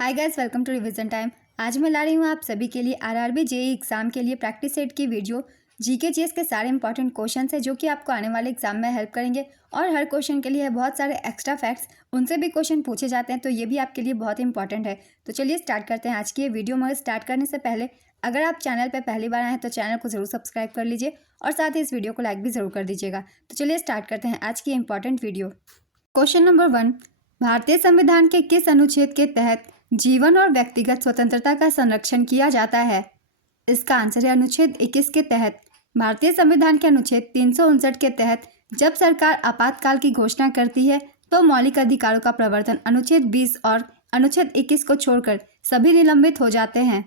Hi guys, welcome to revision time. आज मैं ला रही हूँ आप सभी के लिए आरआरबी जेईई एग्जाम के लिए प्रैक्टिस सेट की वीडियो। जीके जीएस के सारे इंपॉर्टेंट क्वेश्चन है जो कि आपको आने वाले एग्जाम में हेल्प करेंगे और हर क्वेश्चन के लिए है बहुत सारे एक्स्ट्रा फैक्ट्स, उनसे भी क्वेश्चन पूछे जाते हैं, तो ये भी आपके लिए बहुत इंपॉर्टेंट है। तो चलिए स्टार्ट करते हैं आज की ये वीडियो। मगर स्टार्ट करने से पहले अगर आप चैनल पर पहली बार आए हैं तो चैनल को जरूर सब्सक्राइब कर लीजिए और साथ ही इस वीडियो को लाइक भी जरूर कर दीजिएगा। तो चलिए स्टार्ट करते हैं आज की इंपॉर्टेंट वीडियो। क्वेश्चन नंबर 1, भारतीय संविधान के किस अनुच्छेद के तहत जीवन और व्यक्तिगत स्वतंत्रता का संरक्षण किया जाता है? इसका आंसर है अनुच्छेद 21 के तहत। भारतीय संविधान के अनुच्छेद 359 के तहत जब सरकार आपातकाल की घोषणा करती है तो मौलिक अधिकारों का प्रवर्तन अनुच्छेद 20 और अनुच्छेद 21 को छोड़कर सभी निलंबित हो जाते हैं।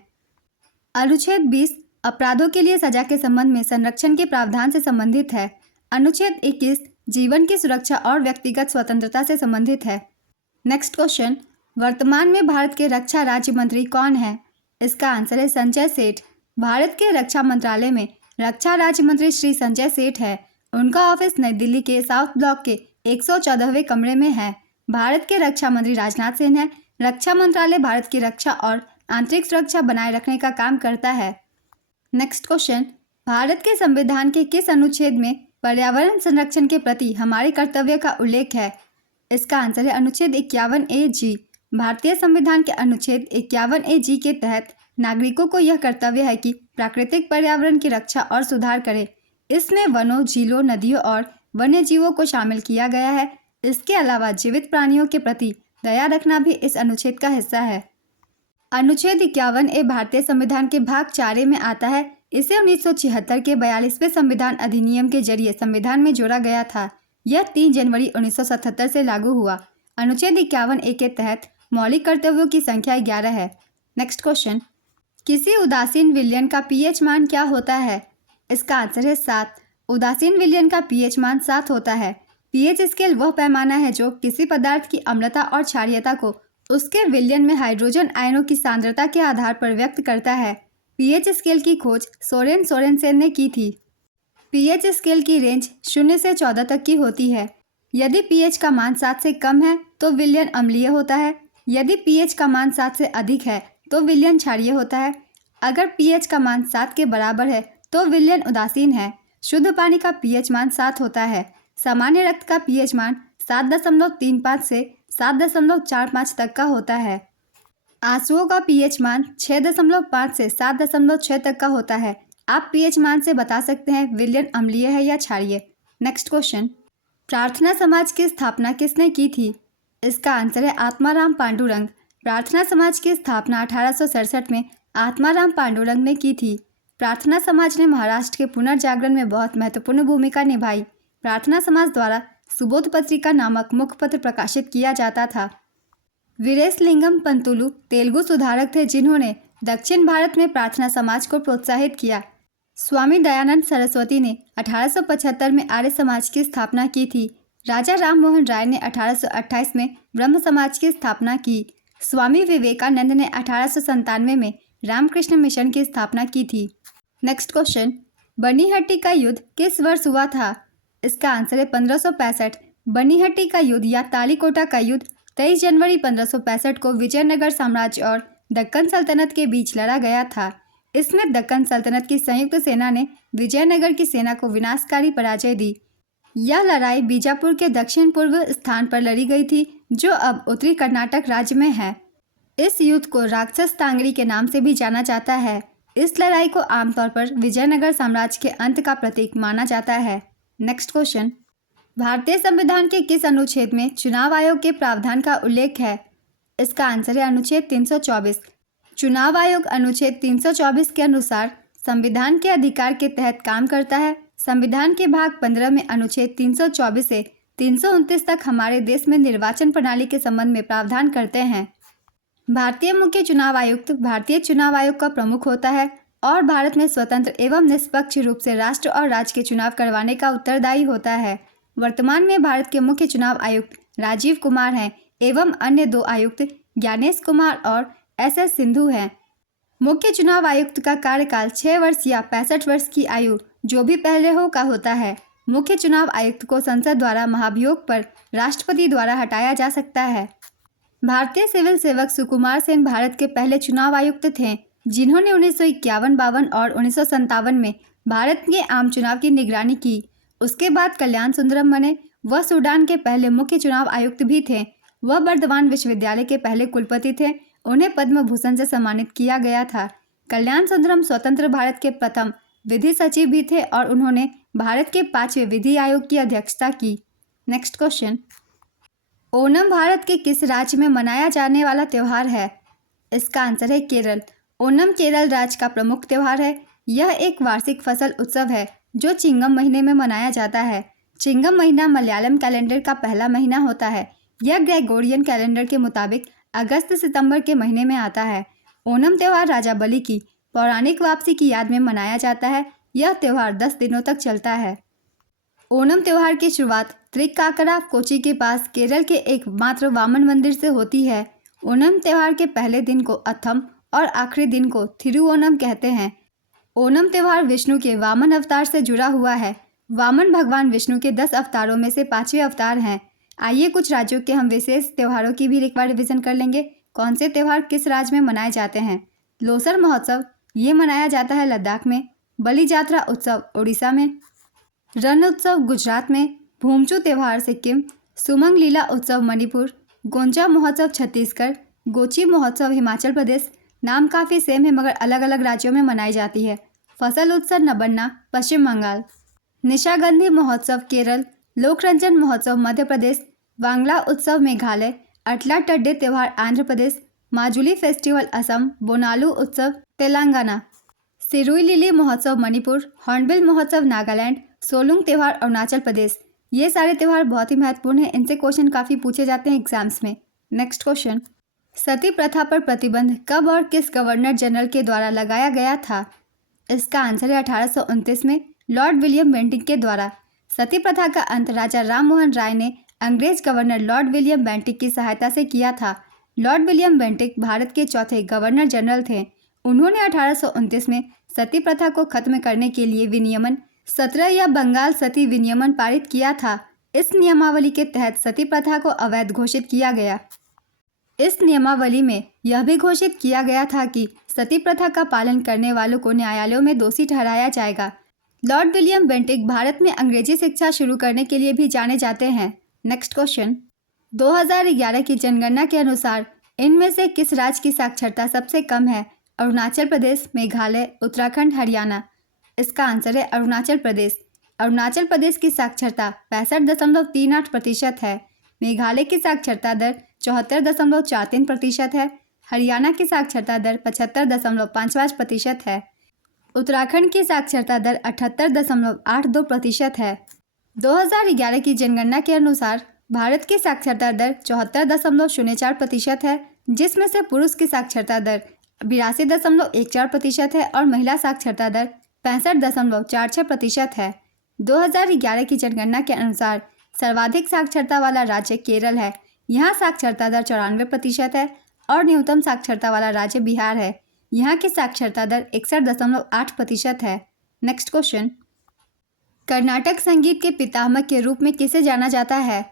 अनुच्छेद 20 अपराधों के लिए सजा के संबंध में संरक्षण के प्रावधान से संबंधित है। अनुच्छेद 21 जीवन की सुरक्षा और व्यक्तिगत स्वतंत्रता से संबंधित है। नेक्स्ट क्वेश्चन, वर्तमान में भारत के रक्षा राज्य मंत्री कौन है? इसका आंसर है संजय सेठ। भारत के रक्षा मंत्रालय में रक्षा राज्य मंत्री श्री संजय सेठ है। उनका ऑफिस नई दिल्ली के साउथ ब्लॉक के 114वें कमरे में है। भारत के रक्षा मंत्री राजनाथ सिंह है। रक्षा मंत्रालय भारत की रक्षा और आंतरिक सुरक्षा बनाए रखने का काम करता है। नेक्स्ट क्वेश्चन, भारत के संविधान के किस अनुच्छेद में पर्यावरण संरक्षण के प्रति हमारे कर्तव्य का उल्लेख है? इसका आंसर है अनुच्छेद 51A जी। भारतीय संविधान के अनुच्छेद 51A जी के तहत नागरिकों को यह कर्तव्य है कि प्राकृतिक पर्यावरण की रक्षा और सुधार करें। इसमें वनों, झीलों, नदियों और वन्य जीवों को शामिल किया गया है। इसके अलावा जीवित प्राणियों के प्रति दया रखना भी इस अनुच्छेद का हिस्सा है। अनुच्छेद 51A भारतीय संविधान के भाग 4 में आता है। इसे 1976 के 42वें संविधान अधिनियम के जरिए संविधान में जोड़ा गया था। यह 3 जनवरी 1977 से लागू हुआ। अनुच्छेद 51A के तहत मौलिक कर्तव्यों की संख्या 11 है। नेक्स्ट क्वेश्चन, किसी उदासीन विलयन का पीएच मान क्या होता है? इसका आंसर है 7। उदासीन विलयन का पीएच मान 7 होता है। पीएच स्केल वह पैमाना है जो किसी पदार्थ की अम्लता और क्षारीयता को उसके विलयन में हाइड्रोजन आयनों की सांद्रता के आधार पर व्यक्त करता है। पीएच स्केल की खोज सोरेन सोरेनसेन ने की थी। पीएच स्केल की रेंज 0 से 14 तक की होती है। यदि पीएच का मान 7 से कम है तो विलयन अम्लीय होता है। यदि पीएच का मान 7 से अधिक है तो विलयन क्षारीय होता है। अगर पीएच का मान 7 के बराबर है तो विलयन उदासीन है। शुद्ध पानी का पीएच मान 7 होता है। सामान्य रक्त का पीएच मान 7.35 से 7.45 तक का होता है। आंसुओं का पीएच मान 6.5 से 7.6 तक का होता है। आप पीएच मान से बता सकते हैं विलयन अम्लीय है या क्षारीय। नेक्स्ट क्वेश्चन, प्रार्थना समाज की स्थापना किसने की थी? इसका आंसर है आत्माराम पांडुरंग। प्रार्थना समाज की स्थापना 1867 में आत्माराम पांडुरंग ने की थी। प्रार्थना समाज ने महाराष्ट्र के पुनर्जागरण में बहुत महत्वपूर्ण भूमिका निभाई। प्रार्थना समाज द्वारा सुबोध पत्रिका नामक मुखपत्र प्रकाशित किया जाता था। वीरेशलिंगम पंतुलु तेलुगु सुधारक थे जिन्होंने दक्षिण भारत में प्रार्थना समाज को प्रोत्साहित किया। स्वामी दयानंद सरस्वती ने 1875 में आर्य समाज की स्थापना की थी। राजा राम मोहन राय ने 1828 में ब्रह्म समाज की स्थापना की। स्वामी विवेकानंद ने 1897 में रामकृष्ण मिशन की स्थापना की थी। नेक्स्ट क्वेश्चन, बनीहट्टी का युद्ध किस वर्ष हुआ था? इसका आंसर है 1565। बनीहट्टी का युद्ध या तालीकोटा का युद्ध 23 जनवरी 1565 को विजयनगर साम्राज्य और दक्कन सल्तनत के बीच लड़ा गया था। इसमें दक्कन सल्तनत की संयुक्त सेना ने विजयनगर की सेना को विनाशकारी पराजय दी। यह लड़ाई बीजापुर के दक्षिण पूर्व स्थान पर लड़ी गई थी जो अब उत्तरी कर्नाटक राज्य में है। इस युद्ध को राक्षस तांगड़ी के नाम से भी जाना जाता है। इस लड़ाई को आमतौर पर विजयनगर साम्राज्य के अंत का प्रतीक माना जाता है। नेक्स्ट क्वेश्चन, भारतीय संविधान के किस अनुच्छेद में चुनाव आयोग के प्रावधान का उल्लेख है? इसका आंसर है अनुच्छेद 324। चुनाव आयोग अनुच्छेद 324 के अनुसार संविधान के अधिकार के तहत काम करता है। संविधान के भाग 15 में अनुच्छेद 324 से 329 तक हमारे देश में निर्वाचन प्रणाली के संबंध में प्रावधान करते हैं। भारतीय मुख्य चुनाव आयुक्त भारतीय चुनाव आयोग का प्रमुख होता है और भारत में स्वतंत्र एवं निष्पक्ष रूप से राष्ट्र और राज्य के चुनाव करवाने का उत्तरदायी होता है। वर्तमान में भारत के मुख्य चुनाव आयुक्त राजीव कुमार हैं एवं अन्य 2 आयुक्त ज्ञानेश कुमार और SS सिंधु हैं। मुख्य चुनाव आयुक्त का कार्यकाल 6 वर्ष या 65 वर्ष की आयु जो भी पहले हो का होता है। मुख्य चुनाव आयुक्त को संसद द्वारा महाभियोग पर राष्ट्रपति द्वारा हटाया जा सकता है। भारतीय सिविल सेवक सुकुमार सेन भारत के पहले चुनाव आयुक्त थे जिन्होंने 1951-52 और 1957 में भारत के आम चुनाव की निगरानी की। उसके बाद कल्याण सुंदरम बने। वह सूडान के पहले मुख्य चुनाव आयुक्त भी थे। वह बर्दवान विश्वविद्यालय के पहले कुलपति थे। उन्हें पद्म भूषण से सम्मानित किया गया था। कल्याण सुंदरम स्वतंत्र भारत के प्रथम विधि सचिव भी थे और उन्होंने भारत के 5वें विधि आयोग की अध्यक्षता की। नेक्स्ट क्वेश्चन, ओणम भारत के किस राज्य में मनाया जाने वाला त्यौहार है? इसका आंसर है केरल। ओणम केरल राज्य का प्रमुख त्यौहार है। यह एक वार्षिक फसल उत्सव है जो चिंगम महीने में मनाया जाता है। चिंगम महीना मलयालम कैलेंडर का पहला महीना होता है। यह ग्रेगोरियन कैलेंडर के मुताबिक अगस्त सितंबर के महीने में आता है। ओणम त्यौहार राजा बलि की पौराणिक वापसी की याद में मनाया जाता है। यह त्यौहार 10 दिनों तक चलता है। ओणम त्यौहार की शुरुआत त्रिक्काकरा कोची के पास केरल के एकमात्र वामन मंदिर से होती है। ओणम त्यौहार के पहले दिन को अथम और आखिरी दिन को थिरुओणम कहते हैं। ओणम त्यौहार विष्णु के वामन अवतार से जुड़ा हुआ है। वामन भगवान विष्णु के 10 अवतारों में से 5वें अवतार हैं। आइए कुछ राज्यों के हम विशेष त्योहारों की भी एक बार रिविजन कर लेंगे। कौन से त्यौहार किस राज्य में मनाए जाते हैं? लोसर महोत्सव ये मनाया जाता है लद्दाख में। बलि जात्रा उत्सव उड़ीसा में। रण उत्सव गुजरात में। भूमचू त्यौहार सिक्किम। सुमंग लीला उत्सव मणिपुर। गोंजा महोत्सव छत्तीसगढ़। गोची महोत्सव हिमाचल प्रदेश। नाम काफ़ी सेम है मगर अलग अलग राज्यों में मनाई जाती है। फसल उत्सव नबन्ना पश्चिम बंगाल। निशागंधी महोत्सव केरल। लोकरंजन महोत्सव मध्य प्रदेश। वांगला उत्सव मेघालय। अटला टड्डे त्यौहार आंध्र प्रदेश। माजुली फेस्टिवल असम। बोनालू उत्सव तेलंगाना। सिरुई लिली महोत्सव मणिपुर। हॉर्नबिल महोत्सव नागालैंड। सोलुंग त्यौहार अरुणाचल प्रदेश। ये सारे त्यौहार बहुत ही महत्वपूर्ण हैं। इनसे क्वेश्चन काफ़ी पूछे जाते हैं एग्जाम्स में। नेक्स्ट क्वेश्चन, सती प्रथा पर प्रतिबंध कब और किस गवर्नर जनरल के द्वारा लगाया गया था? इसका आंसर है 1829 में लॉर्ड विलियम बेंटिक के द्वारा। सती प्रथा का अंत राजा राम मोहन राय ने अंग्रेज गवर्नर लॉर्ड विलियम बेंटिक की सहायता से किया था। लॉर्ड विलियम बेंटिक भारत के चौथे गवर्नर जनरल थे। उन्होंने 1829 में सती प्रथा को खत्म करने के लिए विनियमन 17 या बंगाल सती विनियमन पारित किया था। इस नियमावली के तहत सती प्रथा को अवैध घोषित किया गया। इस नियमावली में यह भी घोषित किया गया था कि सती प्रथा का पालन करने वालों को न्यायालयों में दोषी ठहराया जाएगा। लॉर्ड विलियम बेंटिक भारत में अंग्रेजी शिक्षा शुरू करने के लिए भी जाने जाते हैं। नेक्स्ट क्वेश्चन, 2011 की जनगणना के अनुसार इनमें से किस राज्य की साक्षरता सबसे कम है? अरुणाचल प्रदेश, मेघालय, उत्तराखंड, हरियाणा। इसका आंसर है अरुणाचल प्रदेश। अरुणाचल प्रदेश की साक्षरता 65.38% है। मेघालय की साक्षरता दर 74.43% है। हरियाणा की साक्षरता दर 75.55% है। उत्तराखंड की साक्षरता दर 78.82% है। 2011 की जनगणना के अनुसार भारत की साक्षरता दर 74.04% है, जिसमें से पुरुष की साक्षरता दर 82.14% है और महिला साक्षरता दर 65.46% है। 2011 की जनगणना के अनुसार सर्वाधिक साक्षरता वाला राज्य केरल है। यहाँ साक्षरता दर 94% है और न्यूनतम साक्षरता वाला राज्य बिहार है। यहाँ की साक्षरता दर 61.8% है। नेक्स्ट क्वेश्चन, कर्नाटक संगीत के पितामह के रूप में किसे जाना जाता है?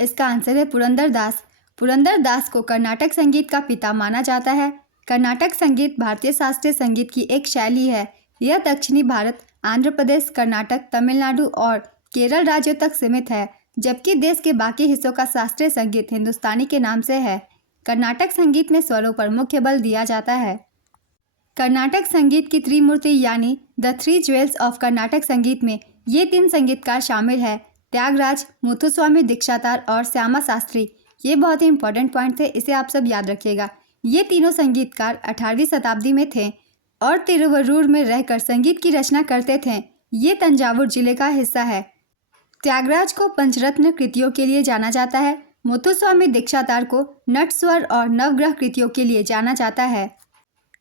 इसका आंसर है पुरंदर दास। पुरंदर दास को कर्नाटक संगीत का पिता माना जाता है। कर्नाटक संगीत भारतीय शास्त्रीय संगीत की एक शैली है। यह दक्षिणी भारत, आंध्र प्रदेश, कर्नाटक, तमिलनाडु और केरल राज्यों तक सीमित है, जबकि देश के बाकी हिस्सों का शास्त्रीय संगीत हिंदुस्तानी के नाम से है। कर्नाटक संगीत में स्वरों पर मुख्य बल दिया जाता है। कर्नाटक संगीत की त्रिमूर्ति यानी the three jewels of Karnataka संगीत में ये 3 संगीतकार शामिल है, त्यागराज, मुथुस्वामी दीक्षितार और श्यामा शास्त्री। ये बहुत ही इंपॉर्टेंट पॉइंट थे, इसे आप सब याद रखिएगा। ये तीनों संगीतकार 18वीं शताब्दी में थे और तिरुवरूर में रहकर संगीत की रचना करते थे। ये तंजावुर जिले का हिस्सा है। त्यागराज को पंचरत्न कृतियों के लिए जाना जाता है। मुथुस्वामी दीक्षितार को नटस्वर और नवग्रह कृतियों के लिए जाना जाता है।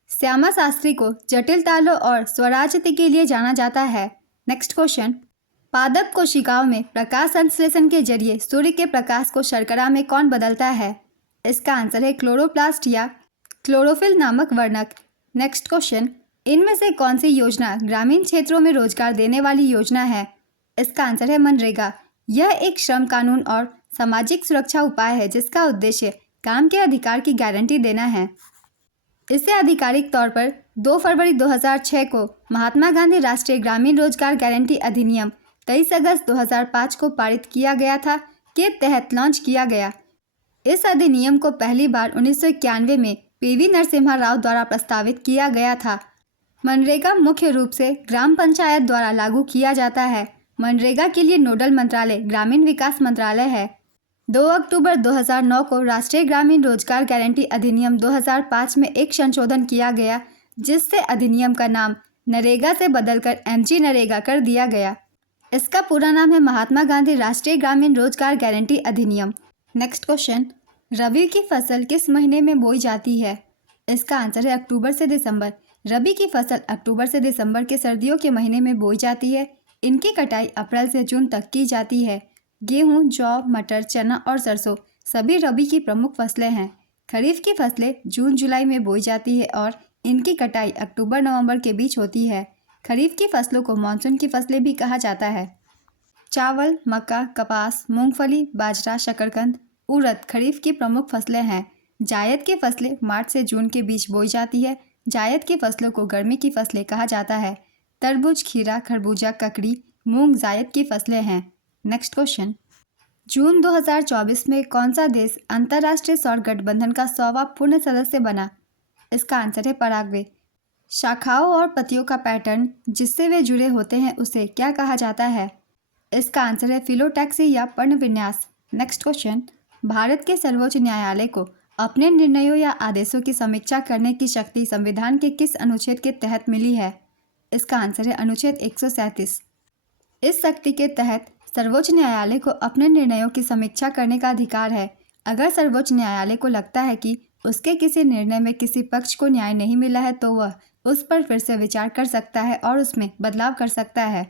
श्यामा शास्त्री को जटिल तालों और स्वराजति के लिए जाना जाता है। नेक्स्ट क्वेश्चन, पादप कोशिकाओं में प्रकाश संश्लेषण के जरिए सूर्य के प्रकाश को शर्करा में कौन बदलता है? इसका आंसर है क्लोरोप्लास्ट या क्लोरोफिल नामक वर्णक। नेक्स्ट क्वेश्चन, इनमें से कौन सी योजना ग्रामीण क्षेत्रों में रोजगार देने वाली योजना है? इसका आंसर है मनरेगा। यह एक श्रम कानून और सामाजिक सुरक्षा उपाय है जिसका उद्देश्य काम के अधिकार की गारंटी देना है। इसे आधिकारिक तौर पर 2 फरवरी 2006 को महात्मा गांधी राष्ट्रीय ग्रामीण रोजगार गारंटी अधिनियम 23 अगस्त 2005 को पारित किया गया था के तहत लॉन्च किया गया। इस अधिनियम को पहली बार 1991 में पीवी नरसिम्हा राव द्वारा प्रस्तावित किया गया था। मनरेगा मुख्य रूप से ग्राम पंचायत द्वारा लागू किया जाता है। मनरेगा के लिए नोडल मंत्रालय ग्रामीण विकास मंत्रालय है। 2 अक्टूबर 2009 को राष्ट्रीय ग्रामीण रोजगार गारंटी अधिनियम 2005 में एक संशोधन किया गया, जिससे अधिनियम का नाम नरेगा से बदलकर एमजी नरेगा कर दिया गया। इसका पूरा नाम है महात्मा गांधी राष्ट्रीय ग्रामीण रोजगार गारंटी अधिनियम। नेक्स्ट क्वेश्चन, रबी की फसल किस महीने में बोई जाती है? इसका आंसर है अक्टूबर से दिसंबर। रबी की फसल अक्टूबर से दिसंबर के सर्दियों के महीने में बोई जाती है। इनकी कटाई अप्रैल से जून तक की जाती है। गेहूं, जौ, मटर, चना और सरसों सभी रबी की प्रमुख फसलें हैं। खरीफ की फसलें जून जुलाई में बोई जाती है और इनकी कटाई अक्टूबर नवंबर के बीच होती है। खरीफ की फसलों को मानसून की फसलें भी कहा जाता है। चावल, मक्का, कपास, मूंगफली, बाजरा, शकरकंद, उड़द खरीफ की प्रमुख फसलें हैं। जायद की फसलें मार्च से जून के बीच बोई जाती है। जायद की फसलों को गर्मी की फसलें कहा जाता है। तरबूज, खीरा, खरबूजा, ककड़ी, मूंग जायद की फसलें हैं। नेक्स्ट क्वेश्चन, जून 2024 में कौन सा देश अंतर्राष्ट्रीय सौर गठबंधन का 100वां पूर्ण सदस्य बना? इसका आंसर है पराग्वे। शाखाओं और पत्तियों का पैटर्न जिससे वे जुड़े होते हैं उसे क्या कहा जाता है? इसका आंसर है फिलोटैक्सी या पर्णविन्यास। नेक्स्ट क्वेश्चन, भारत के सर्वोच्च न्यायालय को अपने निर्णयों या आदेशों की समीक्षा करने की शक्ति संविधान के किस अनुच्छेद के तहत मिली है? इसका आंसर है अनुच्छेद 137। इस शक्ति के तहत सर्वोच्च न्यायालय को अपने निर्णयों की समीक्षा करने का अधिकार है। अगर सर्वोच्च न्यायालय को लगता है कि उसके किसी निर्णय में किसी पक्ष को न्याय नहीं मिला है तो वह उस पर फिर से विचार कर सकता है और उसमें बदलाव कर सकता है।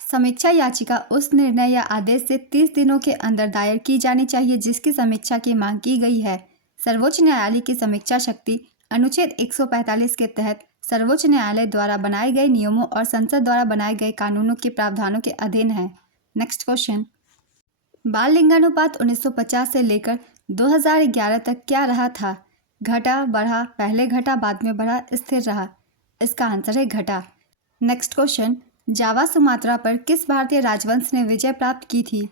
समीक्षा याचिका उस निर्णय या आदेश से 30 दिनों के अंदर दायर की जानी चाहिए जिसकी समीक्षा की मांग की गई है। सर्वोच्च न्यायालय की समीक्षा शक्ति अनुच्छेद 145 के तहत सर्वोच्च न्यायालय द्वारा बनाए गए नियमों और संसद द्वारा बनाए गए कानूनों के प्रावधानों के अधीन है। नेक्स्ट क्वेश्चन, बाल लिंगानुपात 1950 से लेकर 2011 तक क्या रहा था? घटा, बढ़ा, पहले घटा बाद में बढ़ा, स्थिर रहा? इसका आंसर है घटा। नेक्स्ट क्वेश्चन, जावा सुमात्रा पर किस भारतीय राजवंश ने विजय प्राप्त की थी?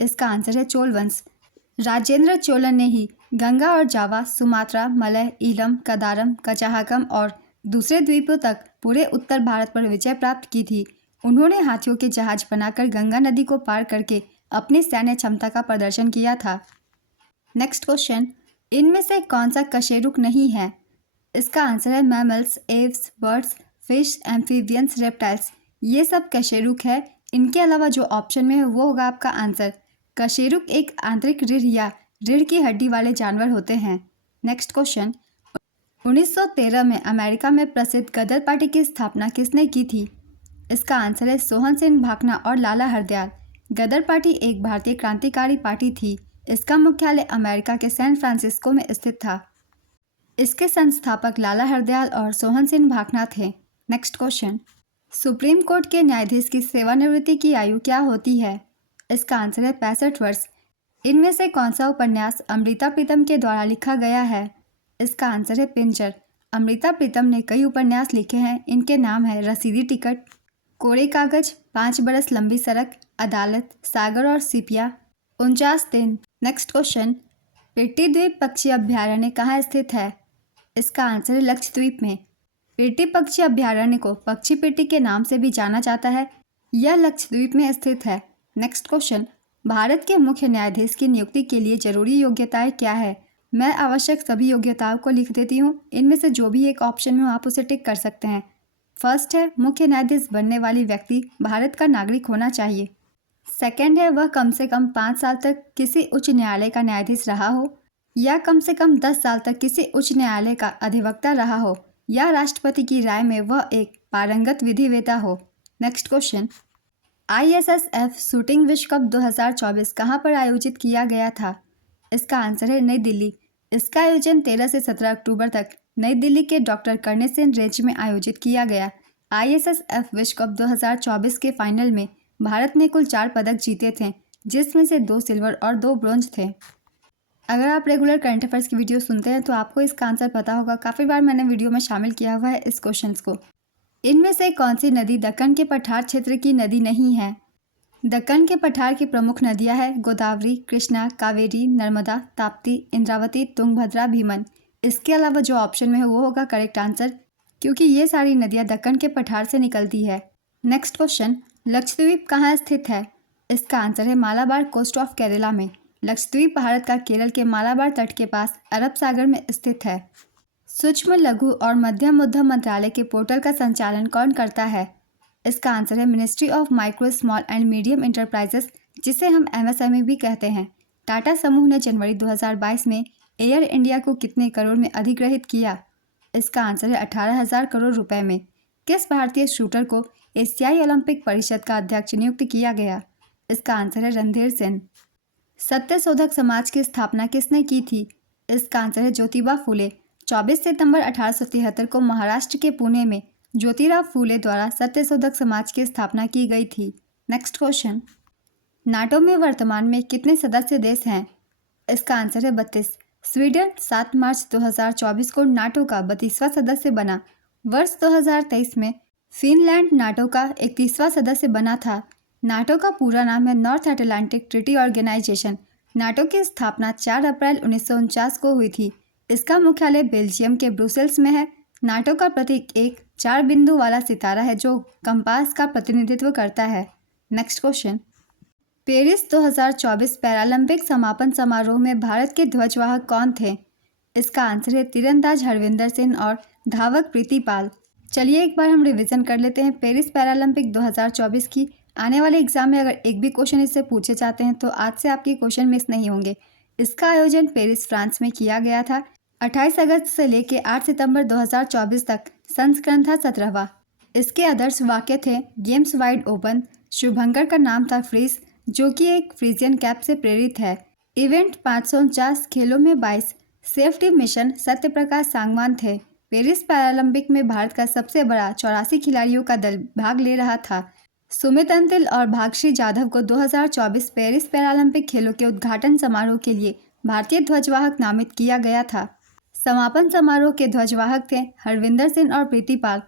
इसका आंसर है चोल वंश। राजेंद्र चोलन ने ही गंगा और जावा, सुमात्रा, मलय, ईलम, कदारम, कचाहकम और दूसरे द्वीपों तक पूरे उत्तर भारत पर विजय प्राप्त की थी। उन्होंने हाथियों के जहाज बनाकर गंगा नदी को पार करके अपनी सैन्य क्षमता का प्रदर्शन किया था। नेक्स्ट क्वेश्चन, इनमें से कौन सा कशेरुक नहीं है? इसका आंसर है mammals, Aves, birds, fish, amphibians, reptiles. ये सब कशेरुक है। इनके अलावा जो ऑप्शन में है वो होगा आपका आंसर। कशेरुक एक आंतरिक रीढ़ या रीढ़ की हड्डी वाले जानवर होते हैं। नेक्स्ट क्वेश्चन, 1913 में अमेरिका में प्रसिद्ध गदर पार्टी की स्थापना किसने की थी? इसका आंसर है सोहन सेन भाकना और लाला हरदयाल। गदर पार्टी एक भारतीय क्रांतिकारी पार्टी थी। इसका मुख्यालय अमेरिका के सैन फ्रांसिस्को में स्थित था। इसके संस्थापक लाला हरदयाल और सोहन सेन भाकना थे। नेक्स्ट क्वेश्चन, सुप्रीम कोर्ट के न्यायाधीश की सेवानिवृत्ति की आयु क्या होती है? इसका आंसर है 65 वर्ष। इनमें से कौन सा उपन्यास अमृता प्रीतम के द्वारा लिखा गया है? इसका आंसर है पिंजर। अमृता प्रीतम ने कई उपन्यास लिखे हैं। इनके नाम है रसीदी टिकट, कोरे कागज, 5 बरस लंबी सड़क, अदालत, सागर और सिपिया, 49 दिन। नेक्स्ट क्वेश्चन, पिट्टी द्वीप पक्षी अभ्यारण्य कहाँ स्थित है? इसका आंसर है लक्षद्वीप में। पिट्टी पक्षी अभ्यारण्य को पक्षी पिट्टी के नाम से भी जाना जाता है। यह लक्षद्वीप में स्थित है। नेक्स्ट क्वेश्चन, भारत के मुख्य न्यायाधीश की नियुक्ति के लिए जरूरी योग्यताएं क्या है? मैं आवश्यक सभी योग्यताओं को लिख देती हूँ। इनमें से जो भी एक ऑप्शन में आप उसे टिक कर सकते हैं। फर्स्ट है, मुख्य न्यायाधीश बनने वाली व्यक्ति भारत का नागरिक होना चाहिए। सेकंड है, वह कम से कम 5 साल तक किसी उच्च न्यायालय का न्यायाधीश रहा हो या कम से कम 10 साल तक किसी उच्च न्यायालय का अधिवक्ता रहा हो या राष्ट्रपति की राय में वह एक पारंगत विधिवेता हो। नेक्स्ट क्वेश्चन, ISSF शूटिंग विश्व कप 2024 कहाँ पर आयोजित किया गया था? इसका आंसर है नई दिल्ली। इसका आयोजन 13 से 17 अक्टूबर तक नई दिल्ली के डॉक्टर कर्णेश सेन रेंज में आयोजित किया गया। ISSF विश्व कप 2024 के फाइनल में भारत ने कुल 4 पदक जीते थे, जिसमें से 2 सिल्वर और 2 ब्रोंज थे। अगर आप रेगुलर करंट अफेयर्स की वीडियो सुनते हैं तो आपको इसका आंसर पता होगा। काफ़ी बार मैंने वीडियो में शामिल किया हुआ है इस क्वेश्चंस को। इनमें से कौन सी नदी दक्कन के पठार क्षेत्र की नदी नहीं है? दक्कन के पठार की प्रमुख नदियां हैं गोदावरी, कृष्णा, कावेरी, नर्मदा, ताप्ती, इंद्रावती, तुंगभद्रा, भीमन। इसके अलावा जो ऑप्शन में है वो होगा करेक्ट आंसर, क्योंकि ये सारी नदियां दक्कन के पठार से निकलती है। नेक्स्ट क्वेश्चन, लक्षद्वीप कहाँ स्थित है? इसका आंसर है मालाबार, कोस्ट ऑफ केरला में। लक्षद्वीप भारत का केरल के मालाबार तट के पास अरब सागर में स्थित है। सूक्ष्म, लघु और मध्यम उद्यम मंत्रालय के पोर्टल का संचालन कौन करता है? इसका आंसर है ministry of micro, small and medium enterprises, जिसे हम MSME भी कहते हैं। टाटा समूह ने जनवरी 2022 में एयर इंडिया को कितने करोड़ में अधिग्रहित किया? इसका आंसर है 18,000 करोड़ रुपए में। किस भारतीय शूटर को एशियाई ओलंपिक परिषद का अध्यक्ष नियुक्त किया गया? इसका आंसर है रणधीर सिंह। सत्यशोधक समाज की स्थापना किसने की थी? इसका आंसर है ज्योतिबा फूले। 24 सितंबर 1873 को महाराष्ट्र के पुणे में ज्योतिराव फूले द्वारा सत्यशोधक समाज की स्थापना की गई थी। नेक्स्ट क्वेश्चन, नाटो में वर्तमान में कितने सदस्य देश हैं? इसका आंसर है 32। स्वीडन 7 मार्च 2024 को नाटो का 32वां सदस्य बना। वर्ष 2023 में फिनलैंड नाटो का 31वां सदस्य बना था। नाटो का पूरा नाम है North Atlantic Treaty Organization. NATO की स्थापना 4 अप्रैल 1949 को हुई थी। इसका मुख्यालय बेल्जियम के ब्रुसेल्स में है। नाटो का प्रतीक एक 4 बिंदु वाला सितारा है जो कंपास का प्रतिनिधित्व करता है। नेक्स्ट क्वेश्चन, पेरिस 2024 पैरालंपिक समापन समारोह में भारत के ध्वजवाहक कौन थे? इसका आंसर है तीरंदाज हरविंदर सिंह और धावक प्रीति पाल। चलिए एक बार हम रिवीजन कर लेते हैं पेरिस पैरालंपिक 2024 की। आने वाले एग्जाम में अगर एक भी क्वेश्चन इससे पूछे जाते हैं तो आज से आपके क्वेश्चन मिस नहीं होंगे। इसका आयोजन पेरिस, फ्रांस में किया गया था। 28 अगस्त से लेकर 8 सितंबर 2024 तक। संस्करण था 17वां। इसके आदर्श वाक्य थे गेम्स वाइड ओपन। शुभंकर का नाम था फ्रीज, जो कि एक फ्रीजियन कैप से प्रेरित है। इवेंट 549, खेलों में 22। सेफ्टी मिशन सत्यप्रकाश सांगवान थे। पेरिस पैरालंपिक में भारत का सबसे बड़ा 84 खिलाड़ियों का दल भाग ले रहा था। सुमित अंतिल और भागश्री जाधव को 2024 पेरिस पैरालंपिक खेलों के उद्घाटन समारोह के लिए भारतीय ध्वजवाहक नामित किया गया था। समापन समारोह के ध्वजवाहक थे हरविंदर सिंह और प्रीति पाल।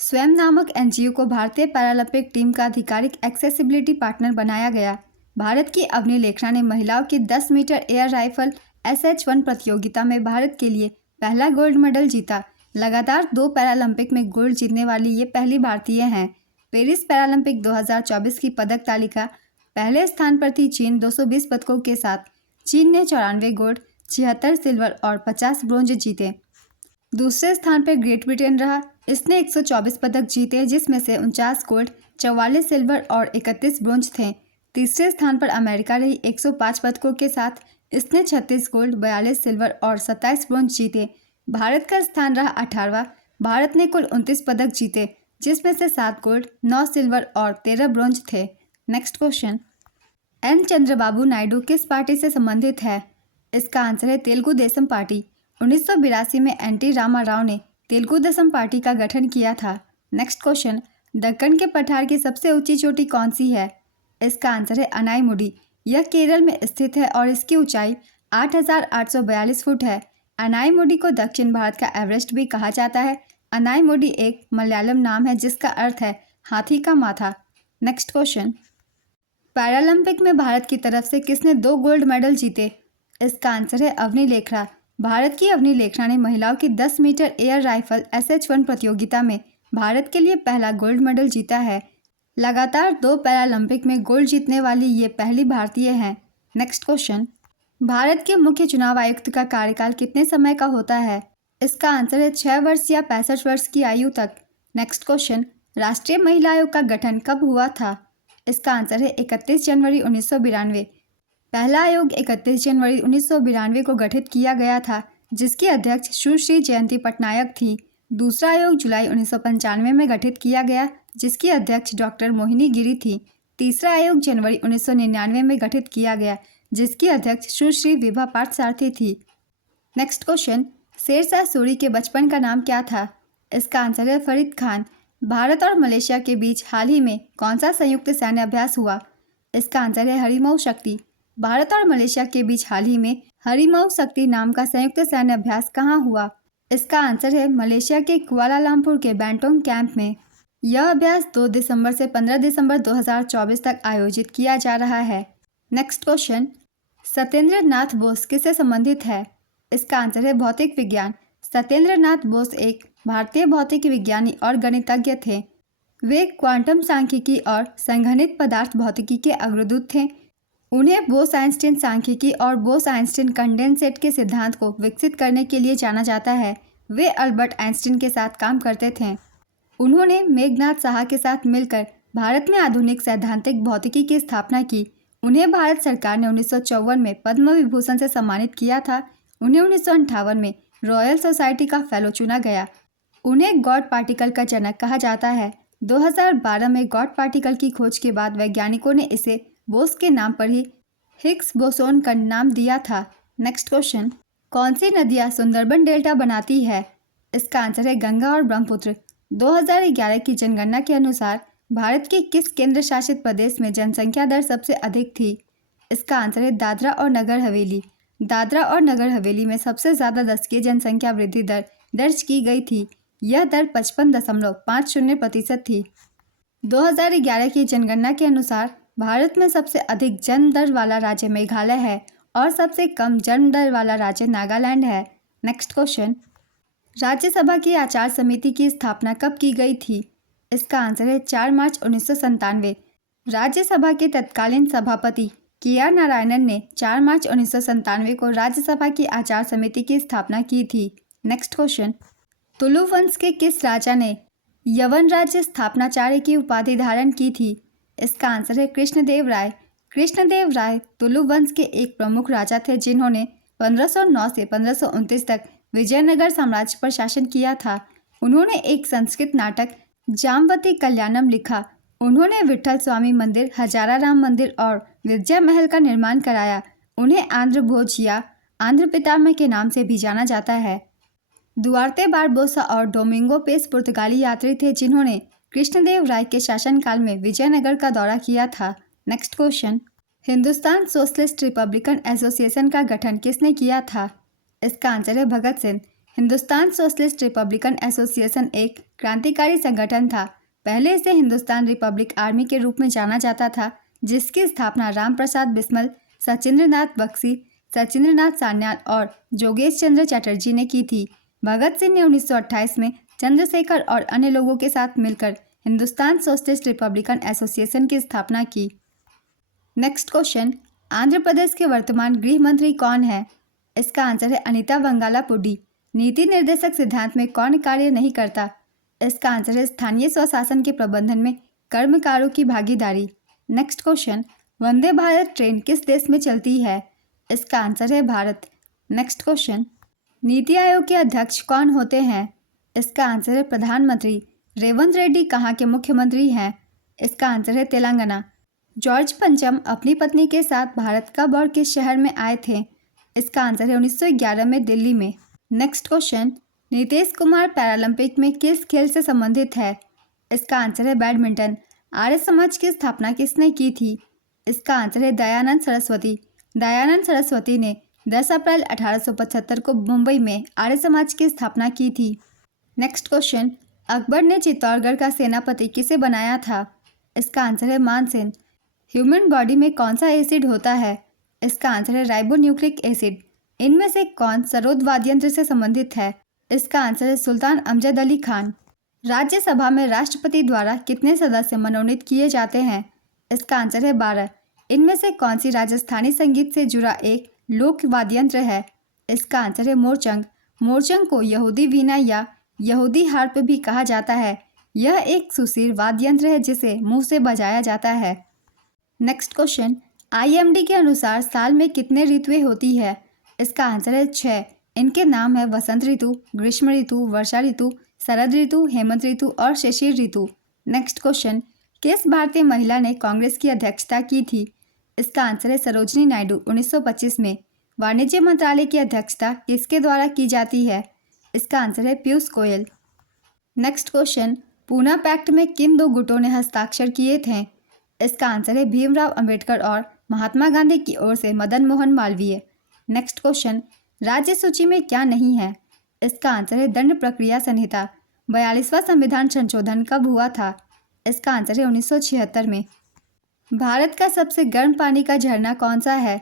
स्वयं नामक NGO को भारतीय पैरालंपिक टीम का आधिकारिक एक्सेसिबिलिटी पार्टनर बनाया गया। भारत की अवनी लेखरा ने महिलाओं की 10 मीटर एयर राइफल SH-1 प्रतियोगिता में भारत के लिए पहला गोल्ड मेडल जीता। लगातार 2 पैरालंपिक में गोल्ड जीतने वाली ये पहली भारतीय हैं। पेरिस पैरालंपिक 2024 की पदक तालिका पहले स्थान पर थी चीन 220 पदकों के साथ। चीन ने 94 गोल्ड, 76 सिल्वर और 50 ब्रोंज जीते। दूसरे स्थान पर ग्रेट ब्रिटेन रहा। इसने 124 पदक जीते, जिसमें से 49 गोल्ड, 44 सिल्वर और 31 ब्रोंज थे। तीसरे स्थान पर अमेरिका रही 105 पदकों के साथ। इसने 36 गोल्ड, 42 सिल्वर और 27 ब्रोंज जीते। भारत का स्थान रहा 18वां। भारत ने कुल 29 पदक जीते, जिसमें से 7 गोल्ड, 9 सिल्वर और 13 ब्रोंज थे। Next question, N Chandrababu Naidu किस पार्टी से संबंधित है? इसका आंसर है तेलुगु देशम पार्टी। 1982 में NT रामा राव ने तेलुगु देशम पार्टी का गठन किया था। नेक्स्ट क्वेश्चन, दक्कन के पठार की सबसे ऊंची चोटी कौन सी है? इसका आंसर है अनाईमुडी। यह केरल में स्थित है और इसकी ऊंचाई 8,842 फुट है। अनाईमुडी को दक्षिण भारत का एवरेस्ट भी कहा जाता है। अनाईमुडी एक मलयालम नाम है जिसका अर्थ है हाथी का माथा। नेक्स्ट क्वेश्चन, पैरालंपिक में भारत की तरफ से किसने 2 गोल्ड मेडल जीते? इसका आंसर है अवनी लेखरा। भारत की अवनी लेखरा ने महिलाओं की 10 मीटर एयर राइफल SH-1 प्रतियोगिता में भारत के लिए पहला गोल्ड मेडल जीता है। लगातार 2 पैरालंपिक में गोल्ड जीतने वाली ये पहली भारतीय हैं। नेक्स्ट क्वेश्चन, भारत के मुख्य चुनाव आयुक्त का कार्यकाल कितने समय का होता है? इसका आंसर है 6 वर्ष या 65 वर्ष की आयु तक। नेक्स्ट क्वेश्चन, राष्ट्रीय महिला आयोग का गठन कब हुआ था? इसका आंसर है 31 जनवरी 1992। पहला आयोग 31 जनवरी 1992 को गठित किया गया था, जिसकी अध्यक्ष सुश्री जयंती पटनायक थी। दूसरा आयोग जुलाई 1995 में गठित किया गया, जिसकी अध्यक्ष डॉक्टर मोहिनी गिरी थी। तीसरा आयोग जनवरी 1999 में गठित किया गया, जिसकी अध्यक्ष सुश्री विभा पार्थसारथी थी। नेक्स्ट क्वेश्चन, शेरशाह सूरी के बचपन का नाम क्या था? इसका आंसर है फरीद खान। भारत और मलेशिया के बीच हाल ही में कौन सा संयुक्त सैन्य अभ्यास हुआ? इसका आंसर है हरिमऊ शक्ति। भारत और मलेशिया के बीच हाल ही में हरिमऊ शक्ति नाम का संयुक्त सैन्य अभ्यास कहाँ हुआ? इसका आंसर है मलेशिया के कुआलालंपुर के बैंटोंग कैंप में। यह अभ्यास 2 दिसंबर से 15 दिसंबर 2024 तक आयोजित किया जा रहा है। नेक्स्ट क्वेश्चन, सत्येंद्र नाथ बोस किससे संबंधित है? इसका आंसर है भौतिक विज्ञान। सत्येंद्र नाथ बोस एक भारतीय भौतिक विज्ञानी और गणितज्ञ थे। वे क्वांटम सांख्यिकी और संघनित पदार्थ भौतिकी के अग्रदूत थे। उन्हें बोस-आइंस्टीन सांख्यिकी और बोस-आइंस्टीन कंडेंसेट के सिद्धांत को विकसित करने के लिए जाना जाता है। वे अल्बर्ट आइंस्टीन के साथ काम करते थे। उन्होंने मेघनाथ साहा के साथ मिलकर भारत में आधुनिक सैद्धांतिक भौतिकी की स्थापना की। उन्हें भारत सरकार ने 1954 में पद्म विभूषण से सम्मानित किया था। उन्हें 1958 में रॉयल सोसाइटी का फेलो चुना गया। उन्हें गॉड पार्टिकल का जनक कहा जाता है। 2012 में गॉड पार्टिकल की खोज के बाद वैज्ञानिकों ने इसे बोस के नाम पर ही हिग्स बोसोन का नाम दिया था। नेक्स्ट क्वेश्चन, कौन सी नदियाँ सुंदरबन डेल्टा बनाती है? इसका आंसर है गंगा और ब्रह्मपुत्र। 2011 की जनगणना के अनुसार भारत के किस केंद्र शासित प्रदेश में जनसंख्या दर सबसे अधिक थी? इसका आंसर है दादरा और नगर हवेली। दादरा और नगर हवेली में सबसे ज़्यादा दशकीय जनसंख्या वृद्धि दर दर्ज की गई थी। यह दर 55.50% थी। 2011 की जनगणना के अनुसार भारत में सबसे अधिक जन्म दर वाला राज्य मेघालय है और सबसे कम जन्म दर वाला राज्य नागालैंड है। नेक्स्ट क्वेश्चन, राज्यसभा की आचार समिति की स्थापना कब की गई थी? इसका आंसर है 4 मार्च 1997। राज्यसभा के तत्कालीन सभापति KR नारायणन ने 4 मार्च 1997 को राज्यसभा की आचार समिति की स्थापना की थी। नेक्स्ट क्वेश्चन, तुलु वंश के किस राजा ने यवन राज्य स्थापनाचार्य की उपाधि धारण की थी? इसका आंसर है कृष्णदेव राय। कृष्णदेव राय तुलु वंश के एक प्रमुख राजा थे जिन्होंने 1509 से 1529 तक विजयनगर साम्राज्य पर शासन किया था। उन्होंने एक संस्कृत नाटक जामवती कल्याणम लिखा। उन्होंने विठल स्वामी मंदिर, हजारा राम मंदिर और विजय महल का निर्माण कराया। उन्हें आंध्र भोज या आंध्र पितामह के नाम से भी जाना जाता है। दुआर्ते बारबोसा और डोमिंगो पेस पुर्तगाली यात्री थे जिन्होंने कृष्णदेव राय के शासनकाल में विजयनगर का दौरा किया था। Next question, Hindustan socialist republican association का गठन किसने किया था? इसका आंसर है Bhagat Singh. Hindustan socialist republican association एक क्रांतिकारी संगठन था। पहले इसे हिंदुस्तान रिपब्लिक आर्मी के रूप में जाना जाता था, जिसकी स्थापना राम प्रसाद बिस्मिल, सचिंद्र नाथ बख्शी, सचिंद्र नाथ सान्याल और जोगेश चंद्र चटर्जी ने की थी। भगत सिंह ने 1928 में चंद्रशेखर और अन्य लोगों के साथ मिलकर हिंदुस्तान सोशलिस्ट रिपब्लिकन एसोसिएशन की स्थापना की। नेक्स्ट क्वेश्चन, आंध्र प्रदेश के वर्तमान गृह मंत्री कौन है? इसका आंसर है अनीता वंगाला पुडी। नीति निर्देशक सिद्धांत में कौन कार्य नहीं करता? इसका आंसर है स्थानीय स्वशासन के प्रबंधन में कर्मकारों की भागीदारी। Next question, Vande Bharat train किस देश में चलती है? इसका आंसर है भारत। नेक्स्ट क्वेश्चन, नीति आयोग के अध्यक्ष कौन होते हैं? इसका आंसर है प्रधानमंत्री। रेवंत रेड्डी कहाँ के मुख्यमंत्री हैं? इसका आंसर है तेलंगाना। जॉर्ज पंचम अपनी पत्नी के साथ भारत कब और किस शहर में आए थे? इसका आंसर है 1911 में दिल्ली में। Next question, Nitish Kumar Paralympic में किस खेल से संबंधित है? इसका आंसर है बैडमिंटन। आर्य समाज की स्थापना किसने की थी? इसका आंसर है दयानंद सरस्वती। दयानंद सरस्वती ने 10 अप्रैल 1875 को मुंबई में आर्य समाज की स्थापना की थी। नेक्स्ट क्वेश्चन, अकबर ने चित्तौड़गढ़ का सेनापति किसे बनाया था? इसका आंसर है मानसेन। ह्यूमन बॉडी में कौन सा एसिड होता है? इसका आंसर है राइबोन्यूक्लिक एसिड। इनमें से कौन सरोद वाद्य यंत्र से संबंधित है? इसका आंसर है सुल्तान अमजद अली खान। राज्यसभा में राष्ट्रपति द्वारा कितने सदस्य मनोनीत किए जाते हैं? इसका आंसर है 12। इनमें से कौन सी राजस्थानी संगीत से जुड़ा एक लोक वाद्य यंत्र है? इसका आंसर है मोरचंग। मोरचंग को यहूदी वीणा या यहूदी हार्प भी कहा जाता है। यह एक सुशील वाद्य यंत्र है जिसे मुंह से बजाया जाता है। नेक्स्ट क्वेश्चन, IMD के अनुसार साल में कितने ऋतुएं होती है? इसका आंसर है 6। इनके नाम है वसंत ऋतु, ग्रीष्म ऋतु, वर्षा ऋतु, शरद ऋतु, हेमंत ऋतु और शिशिर ऋतु। नेक्स्ट क्वेश्चन, किस भारतीय महिला ने कांग्रेस की अध्यक्षता की थी? इसका आंसर है सरोजनी नायडू। 1925 में। वाणिज्य मंत्रालय की अध्यक्षता किसके द्वारा की जाती है? इसका आंसर है Piyush Goyal. Next question, Poona pact में किन 2 गुटों ने हस्ताक्षर किए थे? इसका आंसर है भीमराव अंबेडकर और महात्मा गांधी की ओर से मदन मोहन मालवीय। नेक्स्ट क्वेश्चन, राज्य सूची में क्या नहीं है? इसका आंसर है दंड प्रक्रिया संहिता। 42वां संविधान संशोधन कब हुआ था? इसका आंसर है 1976 में। भारत का सबसे गर्म पानी का झरना कौन सा है?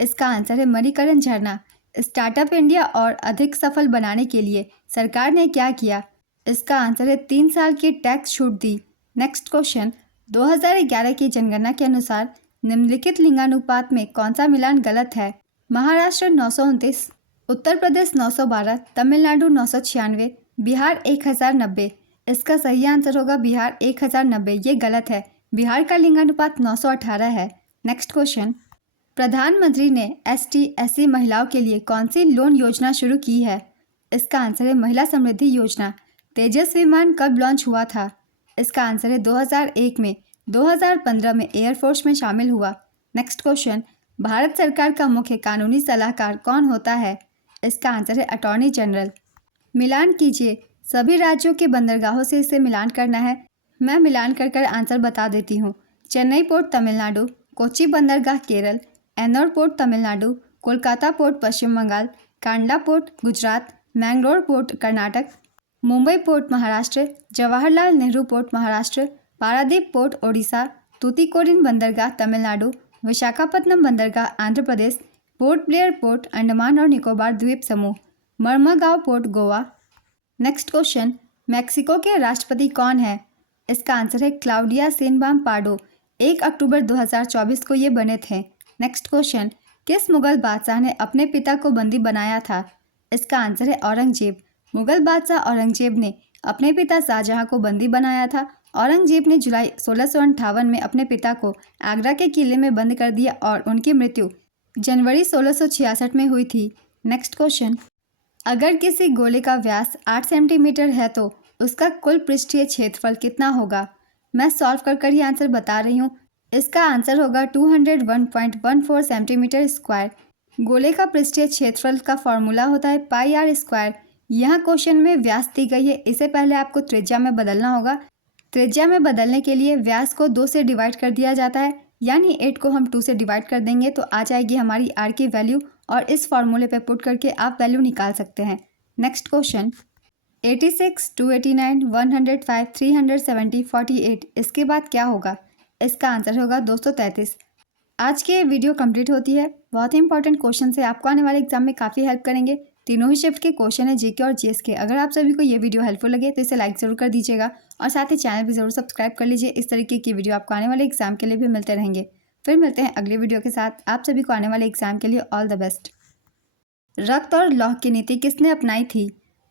इसका आंसर है मणिकरण झरना। स्टार्टअप इंडिया और अधिक सफल बनाने के लिए सरकार ने क्या किया? इसका आंसर है 3 साल की टैक्स छूट दी। नेक्स्ट क्वेश्चन, 2011 की जनगणना के अनुसार निम्नलिखित लिंगानुपात में कौन सा मिलान गलत है? महाराष्ट्र 929, उत्तर प्रदेश 912, तमिलनाडु 996, बिहार 1090। इसका सही आंसर होगा बिहार 1090। ये गलत है, बिहार का लिंगानुपात 918 है। नेक्स्ट क्वेश्चन, प्रधानमंत्री ने ST/SC महिलाओं के लिए कौन सी लोन योजना शुरू की है? इसका आंसर है महिला समृद्धि योजना। तेजस विमान कब लॉन्च हुआ था? इसका आंसर है 2001 में। 2015 में एयरफोर्स में शामिल हुआ। नेक्स्ट क्वेश्चन, भारत सरकार का मुख्य कानूनी सलाहकार कौन होता है? इसका आंसर है अटॉर्नी जनरल। मिलान कीजिए, सभी राज्यों के बंदरगाहों से इसे मिलान करना है। मैं मिलान कर आंसर बता देती हूँ। चेन्नई पोर्ट तमिलनाडु, कोच्चि बंदरगाह Kerala, Ennore port Tamil Nadu, Kolkata port Paschim Bengal, Kandla port Gujarat, Mangalore port Karnataka, Mumbai port Maharashtra, Jawaharlal Nehru port Maharashtra, Paradip port Odisha, Tuticorin बंदरगाह तमिलनाडु, विशाखापत्तनम बंदरगाह आंध्र प्रदेश, पोर्ट ब्लेयर पोर्ट अंडमान और निकोबार द्वीप समूह, Marmagao port Goa. Next question, Mexico के राष्ट्रपति कौन है? इसका आंसर है क्लाउडिया शेइनबाम पार्डो। 1 अक्टूबर 2024 को ये बने थे। नेक्स्ट क्वेश्चन, किस मुगल बादशाह ने अपने पिता को बंदी बनाया था? इसका आंसर है औरंगजेब। मुगल बादशाह औरंगजेब ने अपने पिता शाहजहां को बंदी बनाया था। औरंगजेब ने जुलाई 1658 में अपने पिता को आगरा के किले में बंद कर दिया और उनकी मृत्यु जनवरी 1666 में हुई थी। नेक्स्ट क्वेश्चन, अगर किसी गोले का व्यास 8 सेंटीमीटर है तो उसका कुल पृष्ठीय क्षेत्रफल कितना होगा? मैं सॉल्व कर ही आंसर बता रही हूँ। इसका आंसर होगा 201.14 सेंटीमीटर स्क्वायर। गोले का पृष्ठीय क्षेत्रफल का फॉर्मूला होता है पाई आर स्क्वायर। यहाँ क्वेश्चन में व्यास दी गई है, इसे पहले आपको त्रिज्या में बदलना होगा। त्रिज्या में बदलने के लिए व्यास को 2 से डिवाइड कर दिया जाता है, यानी 8 को हम 2 से डिवाइड कर देंगे तो आ जाएगी हमारी आर की वैल्यू, और इस फॉर्मूले पे पुट करके आप वैल्यू निकाल सकते हैं। नेक्स्ट क्वेश्चन, 86, 289, 105, 370, 48, इसके बाद क्या होगा? इसका आंसर होगा 233। आज की ये वीडियो कंप्लीट होती है। बहुत ही इंपॉर्टेंट क्वेश्चन से आपको आने वाले एग्जाम में काफ़ी हेल्प करेंगे। तीनों ही शिफ्ट के क्वेश्चन है, जीके और जीएस के। अगर आप सभी को ये वीडियो हेल्पफुल लगे तो इसे लाइक ज़रूर कर दीजिएगा और साथ ही चैनल भी ज़रूर सब्सक्राइब कर लीजिए। इस तरीके की वीडियो आपको आने वाले एग्जाम के लिए भी मिलते रहेंगे। फिर मिलते हैं अगली वीडियो के साथ। आप सभी को आने वाले एग्जाम के लिए ऑल द बेस्ट। रक्त और लौह की नीति किसने अपनाई थी?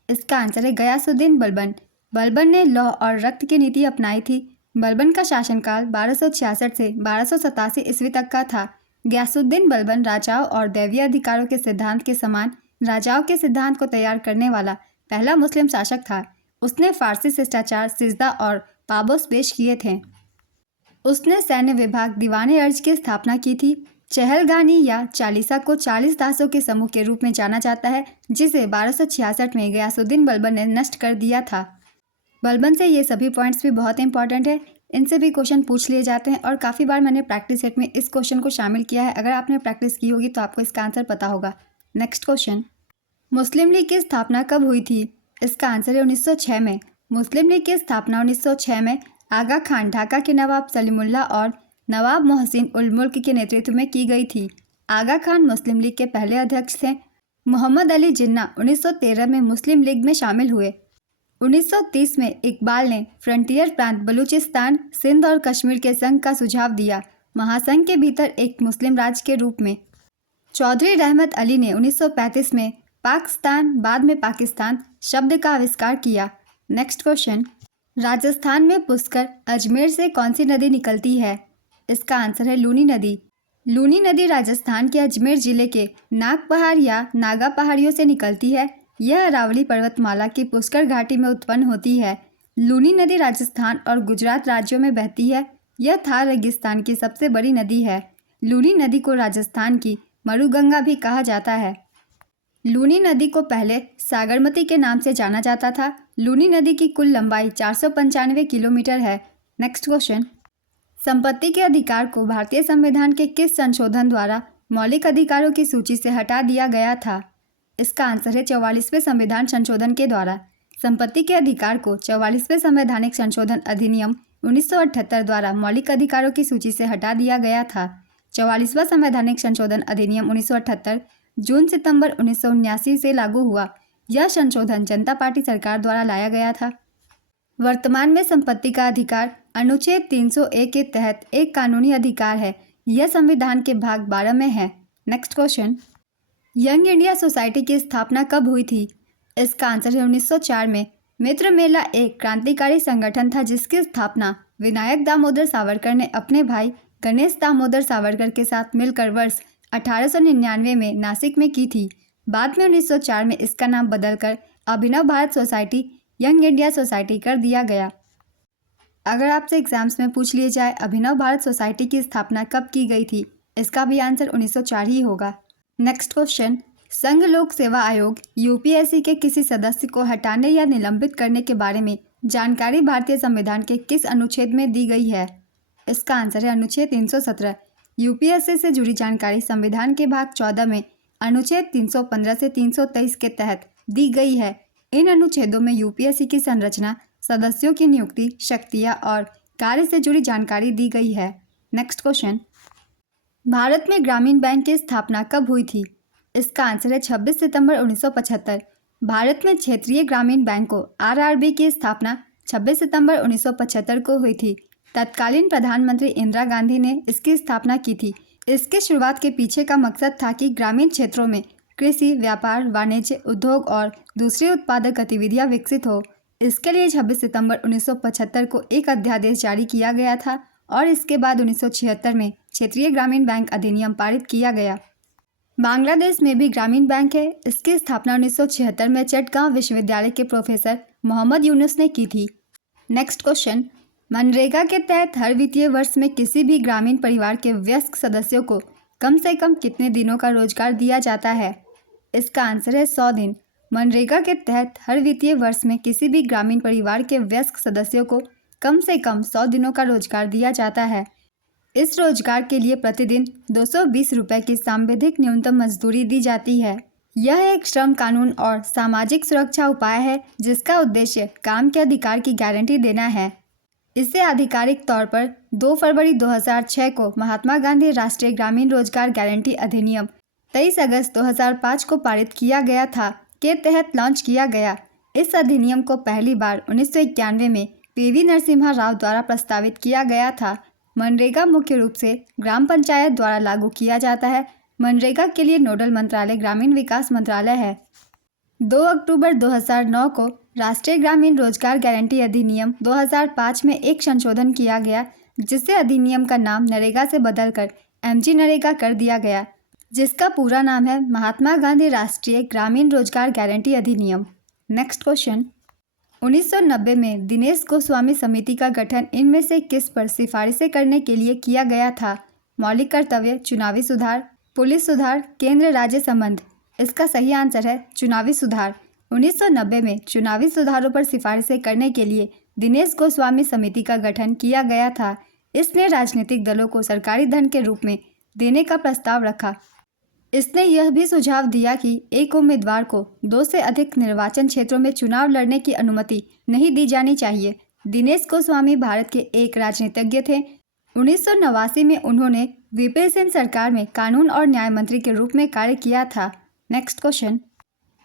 इसका आंसर है गयासुद्दीन बलबन। बलबन ने लौह और रक्त की नीति अपनाई थी। बलबन का शासनकाल 1266 से 1287 ईस्वी तक का था। गयासुद्दीन बलबन राजाओं और दैवीय अधिकारों के सिद्धांत के समान राजाओं के सिद्धांत को तैयार करने वाला पहला मुस्लिम शासक था। उसने फारसी शिष्टाचार, सिजदा और पाबोस पेश किए थे। उसने सैन्य विभाग दीवाने अर्ज की स्थापना की थी। चहलगानी या चालीसा को 40 दासों के समूह के रूप में जाना जाता है, जिसे 1266 में गयासुद्दीन बलबन ने नष्ट कर दिया था। बलबन से ये सभी पॉइंट्स भी बहुत इंपॉर्टेंट है, इनसे भी क्वेश्चन पूछ लिए जाते हैं और काफ़ी बार मैंने प्रैक्टिस सेट में इस क्वेश्चन को शामिल किया है। अगर आपने प्रैक्टिस की होगी तो आपको इसका आंसर पता होगा। नेक्स्ट क्वेश्चन, मुस्लिम लीग की स्थापना कब हुई थी? इसका आंसर है 1906 में। मुस्लिम लीग की स्थापना 1906 में आगा खान, ढाका के नवाब सलीमुल्लाह और नवाब मोहसिन उल मुल्क के नेतृत्व में की गई थी। आगा खान मुस्लिम लीग के पहले अध्यक्ष थे। मोहम्मद अली जिन्ना 1913 में मुस्लिम लीग में शामिल हुए। 1930 में इकबाल ने फ्रंटियर प्रांत बलूचिस्तान, सिंध और कश्मीर के संघ का सुझाव दिया, महासंघ के भीतर एक मुस्लिम राज्य के रूप में। चौधरी रहमत अली ने 1935 में पाकिस्तान, बाद में पाकिस्तान शब्द का आविष्कार किया। नेक्स्ट क्वेश्चन, राजस्थान में पुष्कर, अजमेर से कौन सी नदी निकलती है? इसका आंसर है लूनी नदी। लूनी नदी राजस्थान के अजमेर जिले के नाग पहाड़ या नागा पहाड़ियों से निकलती है। यह अरावली पर्वतमाला की पुष्कर घाटी में उत्पन्न होती है। लूनी नदी राजस्थान और गुजरात राज्यों में बहती है। यह थार रेगिस्तान की सबसे बड़ी नदी है। लूनी नदी को राजस्थान की मरुगंगा भी कहा जाता है। लूनी नदी को पहले सागरमती के नाम से जाना जाता था। लूनी नदी की कुल लंबाई 495 किलोमीटर है। नेक्स्ट क्वेश्चन, संपत्ति के अधिकार को भारतीय संविधान के किस संशोधन द्वारा मौलिक अधिकारों की सूची से हटा दिया गया था? इसका आंसर है 44वें संविधान संशोधन के द्वारा। संपत्ति के अधिकार को 44वें संवैधानिक संशोधन अधिनियम 1978 द्वारा मौलिक अधिकारों की सूची से हटा दिया गया था। 44वां संवैधानिक संशोधन अधिनियम 1978 जून सितंबर 1979 से लागू हुआ। यह संशोधन जनता पार्टी सरकार द्वारा लाया गया था। वर्तमान में संपत्ति का अधिकार अनुच्छेद 301 के तहत एक कानूनी अधिकार है। यह संविधान के भाग 12 में है। Next question, young India society की स्थापना कब हुई थी? इसका आंसर है 1904 में। मित्र मेला एक क्रांतिकारी संगठन था जिसकी स्थापना विनायक दामोदर सावरकर ने अपने भाई गणेश दामोदर सावरकर के साथ मिलकर वर्ष 1899 में नासिक में की थी। बाद में 1904 में इसका नाम बदलकर Abhinav Bharat society young India society कर दिया गया। अगर आपसे एग्जाम्स में पूछ लिए जाए अभिनव भारत सोसाइटी की स्थापना कब की गई थी, इसका भी आंसर 1904 ही होगा। नेक्स्ट क्वेश्चन, संघ लोक सेवा आयोग यूपीएससी के किसी सदस्य को हटाने या निलंबित करने के बारे में जानकारी भारतीय संविधान के किस अनुच्छेद में दी गई है? इसका आंसर है अनुच्छेद 317। यूपीएससी से जुड़ी जानकारी संविधान के भाग 14 में अनुच्छेद 315 से 323 के तहत दी गई है। इन अनुच्छेदों में यूपीएससी की संरचना, सदस्यों की नियुक्ति, शक्तियाँ और कार्य से जुड़ी जानकारी दी गई है। नेक्स्ट क्वेश्चन, भारत में ग्रामीण बैंक की स्थापना कब हुई थी? इसका आंसर है 26 सितंबर 1975। भारत में क्षेत्रीय ग्रामीण बैंकों आरआरबी की स्थापना 26 सितंबर 1975 को हुई थी। तत्कालीन प्रधानमंत्री इंदिरा गांधी ने इसकी स्थापना की थी। इसकी शुरुआत के पीछे का मकसद था कि ग्रामीण क्षेत्रों में कृषि, व्यापार, वाणिज्य, उद्योग और दूसरी उत्पादक गतिविधियां विकसित हो। इसके लिए 26 सितंबर 1975 को एक अध्यादेश जारी किया गया था और इसके बाद 1976 में क्षेत्रीय ग्रामीण बैंक अधिनियम पारित किया गया। बांग्लादेश में भी ग्रामीण बैंक है। इसकी स्थापना 1976 में चटगांव विश्वविद्यालय के प्रोफेसर मोहम्मद यूनुस ने की थी। नेक्स्ट क्वेश्चन, मनरेगा के तहत हर वित्तीय वर्ष में किसी भी ग्रामीण परिवार के वयस्क सदस्यों को कम से कम कितने दिनों का रोजगार दिया जाता है? इसका आंसर है 100 दिन। मनरेगा के तहत हर वित्तीय वर्ष में किसी भी ग्रामीण परिवार के वयस्क सदस्यों को कम से कम 100 दिनों का रोजगार दिया जाता है। इस रोजगार के लिए प्रतिदिन 220 रुपये की सांविधिक न्यूनतम मजदूरी दी जाती है। यह एक श्रम कानून और सामाजिक सुरक्षा उपाय है जिसका उद्देश्य काम के अधिकार की गारंटी देना है। इसे आधिकारिक तौर पर 2 फरवरी 2006 को महात्मा गांधी राष्ट्रीय ग्रामीण रोजगार गारंटी अधिनियम 23 अगस्त 2005 को पारित किया गया था के तहत लॉन्च किया गया। इस अधिनियम को पहली बार 1991 में पीवी नरसिम्हा राव द्वारा प्रस्तावित किया गया था। मनरेगा मुख्य रूप से ग्राम पंचायत द्वारा लागू किया जाता है। मनरेगा के लिए नोडल मंत्रालय ग्रामीण विकास मंत्रालय है। 2 अक्टूबर 2009 को राष्ट्रीय ग्रामीण रोजगार गारंटी अधिनियम 2005 में एक संशोधन किया गया जिससे अधिनियम का नाम नरेगा से बदलकर एमजी नरेगा कर दिया गया, जिसका पूरा नाम है महात्मा गांधी राष्ट्रीय ग्रामीण रोजगार गारंटी अधिनियम। नेक्स्ट क्वेश्चन, 1990 में दिनेश गोस्वामी समिति का गठन इनमें से किस पर सिफारिशें करने के लिए किया गया था? मौलिक कर्तव्य, चुनावी सुधार, पुलिस सुधार, केंद्र राज्य संबंध। इसका सही आंसर है चुनावी सुधार। 1990 में चुनावी सुधारों पर सिफारिशें करने के लिए दिनेश गोस्वामी समिति का गठन किया गया था। इसने राजनीतिक दलों को सरकारी धन के रूप में देने का प्रस्ताव रखा। इसने यह भी सुझाव दिया कि एक उम्मीदवार को 2 से अधिक निर्वाचन क्षेत्रों में चुनाव लड़ने की अनुमति नहीं दी जानी चाहिए। दिनेश गोस्वामी भारत के एक राजनीतिज्ञ थे। 1989 में उन्होंने वीपी सिंह सरकार में कानून और न्याय मंत्री के रूप में कार्य किया था। नेक्स्ट क्वेश्चन,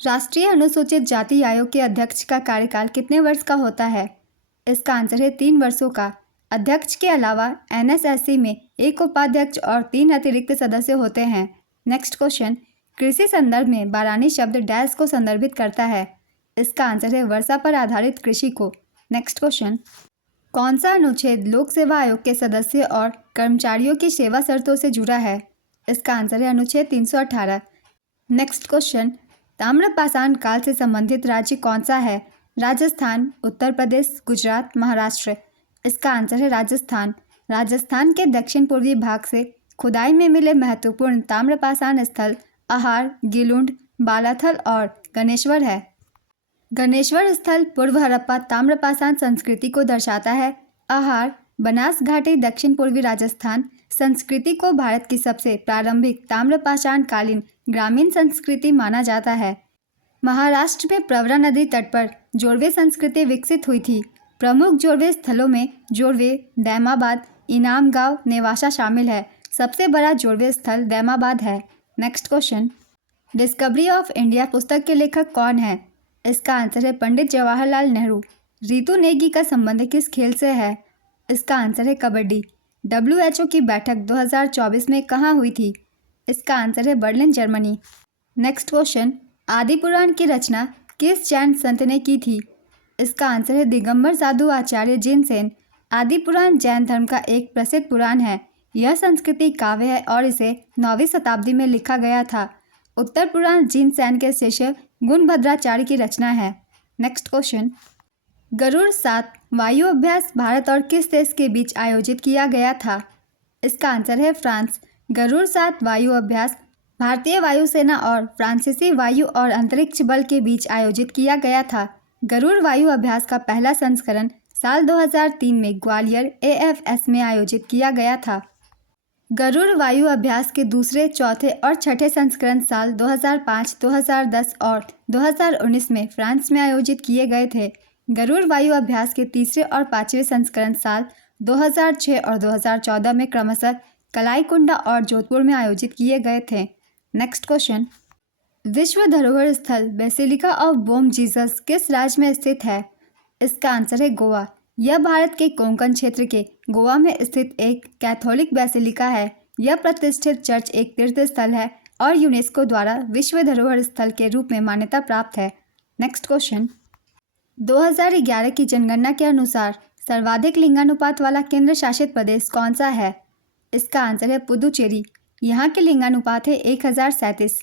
राष्ट्रीय अनुसूचित जाति आयोग के अध्यक्ष का कार्यकाल कितने वर्ष का होता है? इसका आंसर है 3 वर्षों का। अध्यक्ष के अलावा एनएसएससी में एक उपाध्यक्ष और 3 अतिरिक्त सदस्य होते हैं। नेक्स्ट क्वेश्चन, कृषि संदर्भ में बारानी शब्द डैश को संदर्भित करता है? इसका आंसर है वर्षा पर आधारित कृषि को। नेक्स्ट क्वेश्चन, कौन सा अनुच्छेद लोक सेवा आयोग के सदस्य और कर्मचारियों की सेवा शर्तों से जुड़ा है? इसका आंसर है अनुच्छेद 318। नेक्स्ट क्वेश्चन, ताम्रपाषाण काल से संबंधित राज्य कौन सा है? राजस्थान, उत्तर प्रदेश, गुजरात, महाराष्ट्र। इसका आंसर है राजस्थान। राजस्थान के दक्षिण पूर्वी भाग से खुदाई में मिले महत्वपूर्ण ताम्रपाषाण स्थल आहार, गिलुंड, बालाथल और गणेश्वर है। गणेश्वर स्थल पूर्व हड़प्पा ताम्रपाषाण संस्कृति को दर्शाता है। आहार बनास घाटी दक्षिण पूर्वी राजस्थान संस्कृति को भारत की सबसे प्रारंभिक ताम्रपाषाणकालीन ग्रामीण संस्कृति माना जाता है। महाराष्ट्र में प्रवरा नदी तट पर जोड़वे संस्कृति विकसित हुई थी। प्रमुख जोड़वे स्थलों में जोड़वे, दैमाबाद, इनाम गांव, नेवासा शामिल है। सबसे बड़ा जोड़वे स्थल दैमाबाद है। Next question, discovery of India पुस्तक के लेखक कौन है? इसका आंसर है पंडित जवाहरलाल नेहरू। रितु नेगी का संबंध किस खेल से है? इसका आंसर है कबड्डी। WHO की बैठक 2024 में कहाँ हुई थी? इसका आंसर है बर्लिन, जर्मनी। नेक्स्ट क्वेश्चन, आदि पुराण की रचना किस जैन संत ने की थी? इसका आंसर है दिगंबर साधु आचार्य जिनसेन। आदि पुराण जैन धर्म का एक प्रसिद्ध पुराण है। यह संस्कृति काव्य है और इसे 9वीं शताब्दी में लिखा गया था। उत्तर पुराण जिनसेन के शिष्य गुणभद्राचार्य की रचना है। नेक्स्ट क्वेश्चन, गरुड़ 7 वायु अभ्यास भारत और किस देश के बीच आयोजित किया गया था? इसका आंसर है फ्रांस। गरुड़ 7 वायु अभ्यास भारतीय वायुसेना और फ्रांसीसी वायु और अंतरिक्ष बल के बीच आयोजित किया गया था। गरुड़ वायु अभ्यास का पहला संस्करण साल 2003 में ग्वालियर AFS में आयोजित किया गया था। गरुड़ वायु अभ्यास के दूसरे, चौथे और छठे संस्करण साल 2005, 2010 और 2019 में फ्रांस में आयोजित किए गए थे। गरुड़ वायु अभ्यास के तीसरे और पांचवें संस्करण साल 2006 और 2014 में क्रमशः कलाईकुंडा और जोधपुर में आयोजित किए गए थे। नेक्स्ट क्वेश्चन, विश्व धरोहर स्थल बेसिलिका ऑफ बोम जीसस किस राज्य में स्थित है? इसका आंसर है गोवा। यह भारत के कोंकण क्षेत्र के गोवा में स्थित एक कैथोलिक बेसिलिका है। यह प्रतिष्ठित चर्च एक तीर्थ स्थल है और यूनेस्को द्वारा विश्व धरोहर स्थल के रूप में मान्यता प्राप्त है। नेक्स्ट क्वेश्चन, 2011 की जनगणना के अनुसार सर्वाधिक लिंगानुपात वाला केंद्र शासित प्रदेश कौन सा है? इसका आंसर है पुदुचेरी। यहाँ के लिंगानुपात है 1037।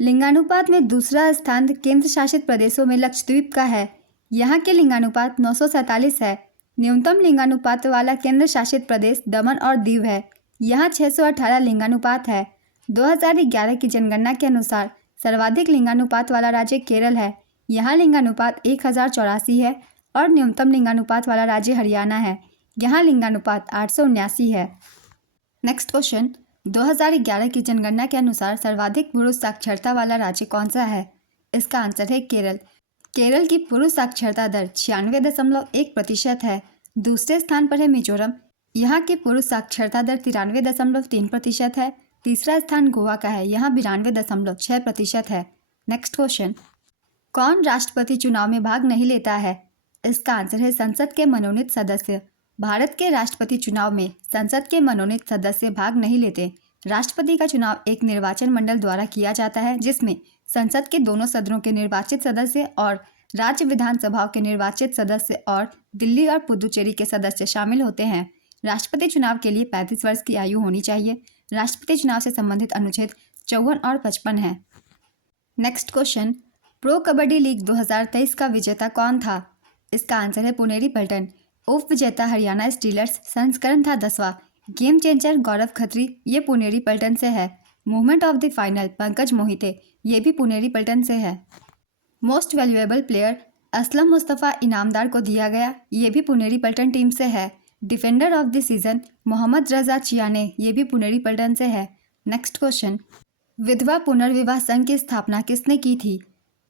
लिंगानुपात में दूसरा स्थान केंद्र शासित प्रदेशों में लक्षद्वीप का है। यहाँ के लिंगानुपात 947 है। न्यूनतम लिंगानुपात वाला केंद्र शासित प्रदेश दमन और दीव है। यहाँ 618 लिंगानुपात है। 2011 की जनगणना के अनुसार सर्वाधिक लिंगानुपात वाला राज्य केरल है। यहाँ लिंगानुपात 1084 है और न्यूनतम लिंगानुपात वाला राज्य हरियाणा है। यहाँ लिंगानुपात 879 है। नेक्स्ट क्वेश्चन, 2011 की जनगणना के अनुसार सर्वाधिक पुरुष साक्षरता वाला राज्य कौन सा है? इसका आंसर है केरल। केरल की पुरुष साक्षरता दर 96.1% है। दूसरे स्थान पर है मिजोरम। यहाँ की पुरुष साक्षरता दर 93.3% है। तीसरा स्थान गोवा का है। यहाँ 92.6% है। नेक्स्ट क्वेश्चन, कौन राष्ट्रपति चुनाव में भाग नहीं लेता है? इसका आंसर है संसद के मनोनीत सदस्य। भारत के राष्ट्रपति चुनाव में संसद के मनोनीत सदस्य भाग नहीं लेते। राष्ट्रपति का चुनाव एक निर्वाचन मंडल द्वारा किया जाता है जिसमें संसद के दोनों सदनों के निर्वाचित सदस्य और राज्य विधानसभाओं के निर्वाचित सदस्य और दिल्ली और पुदुचेरी के सदस्य शामिल होते हैं। राष्ट्रपति चुनाव के लिए 35 वर्ष की आयु होनी चाहिए। राष्ट्रपति चुनाव से संबंधित अनुच्छेद 54 और 55 है। Next question, pro kabaddi league 2023 का विजेता कौन था? इसका आंसर है पुनेरी पल्टन। उप विजेता हरियाणा स्टीलर्स। संस्करण था 10वां। गेम चेंजर गौरव खत्री, ये पुनेरी पल्टन से है। Movement of the final Pankaj Mohite, ये भी पुनेरी पल्टन से है। Most valuable player Aslam Mustafa Inamdar को दिया गया, ये भी पुनेरी पल्टन टीम से है। Defender of the season Mohammad Reza Chiyaneh, ये भी पुनेरी पल्टन से है। नेक्स्ट क्वेश्चन, विधवा पुनर्विवाह संघ की स्थापना किसने की थी?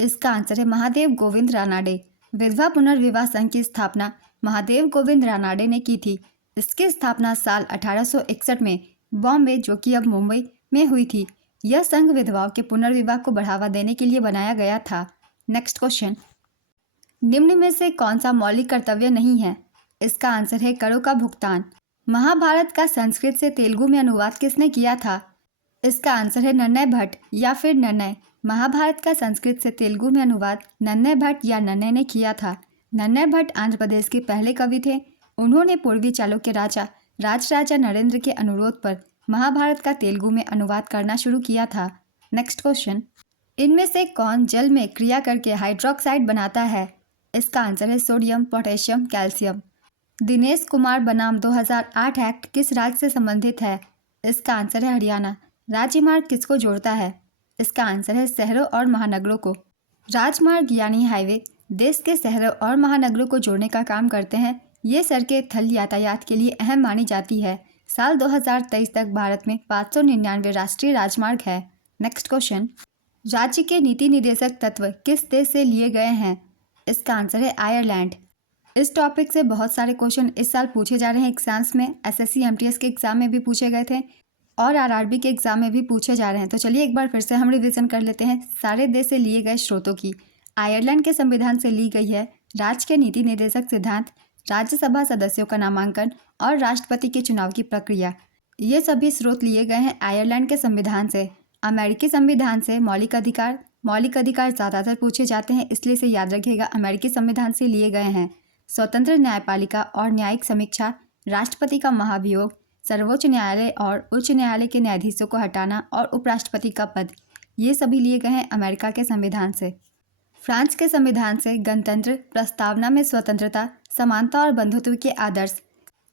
इसका आंसर है महादेव गोविंद रानाडे। विधवा पुनर्विवाह संघ की स्थापना महादेव गोविंद रानाडे ने की थी। इसकी स्थापना साल 1861 में बॉम्बे, जो कि अब मुंबई में हुई थी। यह संघ विधवाओं के पुनर्विवाह को बढ़ावा देने के लिए बनाया गया था। नेक्स्ट क्वेश्चन, निम्न में से कौन सा मौलिक कर्तव्य नहीं है? इसका आंसर है करों का भुगतान। महाभारत का संस्कृत से तेलुगु में अनुवाद किसने किया था? इसका आंसर है नन्नय भट्ट या फिर नन्नय। महाभारत का संस्कृत से तेलुगु में अनुवाद नन्नय भट्ट या नन्नय ने किया था। नन्नय भट्ट आंध्र प्रदेश के पहले कवि थे। उन्होंने पूर्वी चालुक्य राजा राजराजा नरेंद्र के अनुरोध पर महाभारत का तेलुगु में अनुवाद करना शुरू किया था। नेक्स्ट क्वेश्चन, इनमें से कौन जल में क्रिया करके हाइड्रोक्साइड बनाता है? इसका आंसर है sodium, potassium, calcium. Dinesh Kumar बनाम 2008 एक्ट किस राज्य से संबंधित है? इसका आंसर है हरियाणा। राज्यमार्ग किसको जोड़ता है? इसका आंसर है शहरों और महानगरों को। राजमार्ग यानी हाईवे देश के शहरों और महानगरों को जोड़ने का काम करते हैं। ये सड़कें थल यातायात के लिए अहम मानी जाती है। साल 2023 तक भारत में 599 राष्ट्रीय राजमार्ग है। नेक्स्ट क्वेश्चन, राज्य के नीति निर्देशक तत्व किस देश से लिए गए हैं? इसका आंसर है आयरलैंड। इस टॉपिक से बहुत सारे क्वेश्चन इस साल पूछे जा रहे हैं एग्जाम्स में। एसएससी एमटीएस के एग्जाम में भी पूछे गए थे और आरआरबी के एग्जाम में भी पूछे जा रहे हैं। तो चलिए एक बार फिर से हम रिवीजन कर लेते हैं सारे देश से लिए गए स्रोतों की। आयरलैंड के संविधान से ली गई है राज्य के नीति निर्देशक सिद्धांत, राज्यसभा सदस्यों का नामांकन और राष्ट्रपति के चुनाव की प्रक्रिया। ये सभी स्रोत लिए गए हैं आयरलैंड के संविधान से। अमेरिकी संविधान से मौलिक अधिकार ज़्यादातर पूछे जाते हैं, इसलिए इसे याद रखिएगा, अमेरिकी संविधान से लिए गए हैं। स्वतंत्र न्यायपालिका और न्यायिक समीक्षा, राष्ट्रपति का महाभियोग, सर्वोच्च न्यायालय और उच्च न्यायालय के न्यायाधीशों को हटाना और उपराष्ट्रपति का पद, ये सभी लिए गए हैं अमेरिका के संविधान से। फ्रांस के संविधान से गणतंत्र, प्रस्तावना में स्वतंत्रता, समानता और बंधुत्व के आदर्श।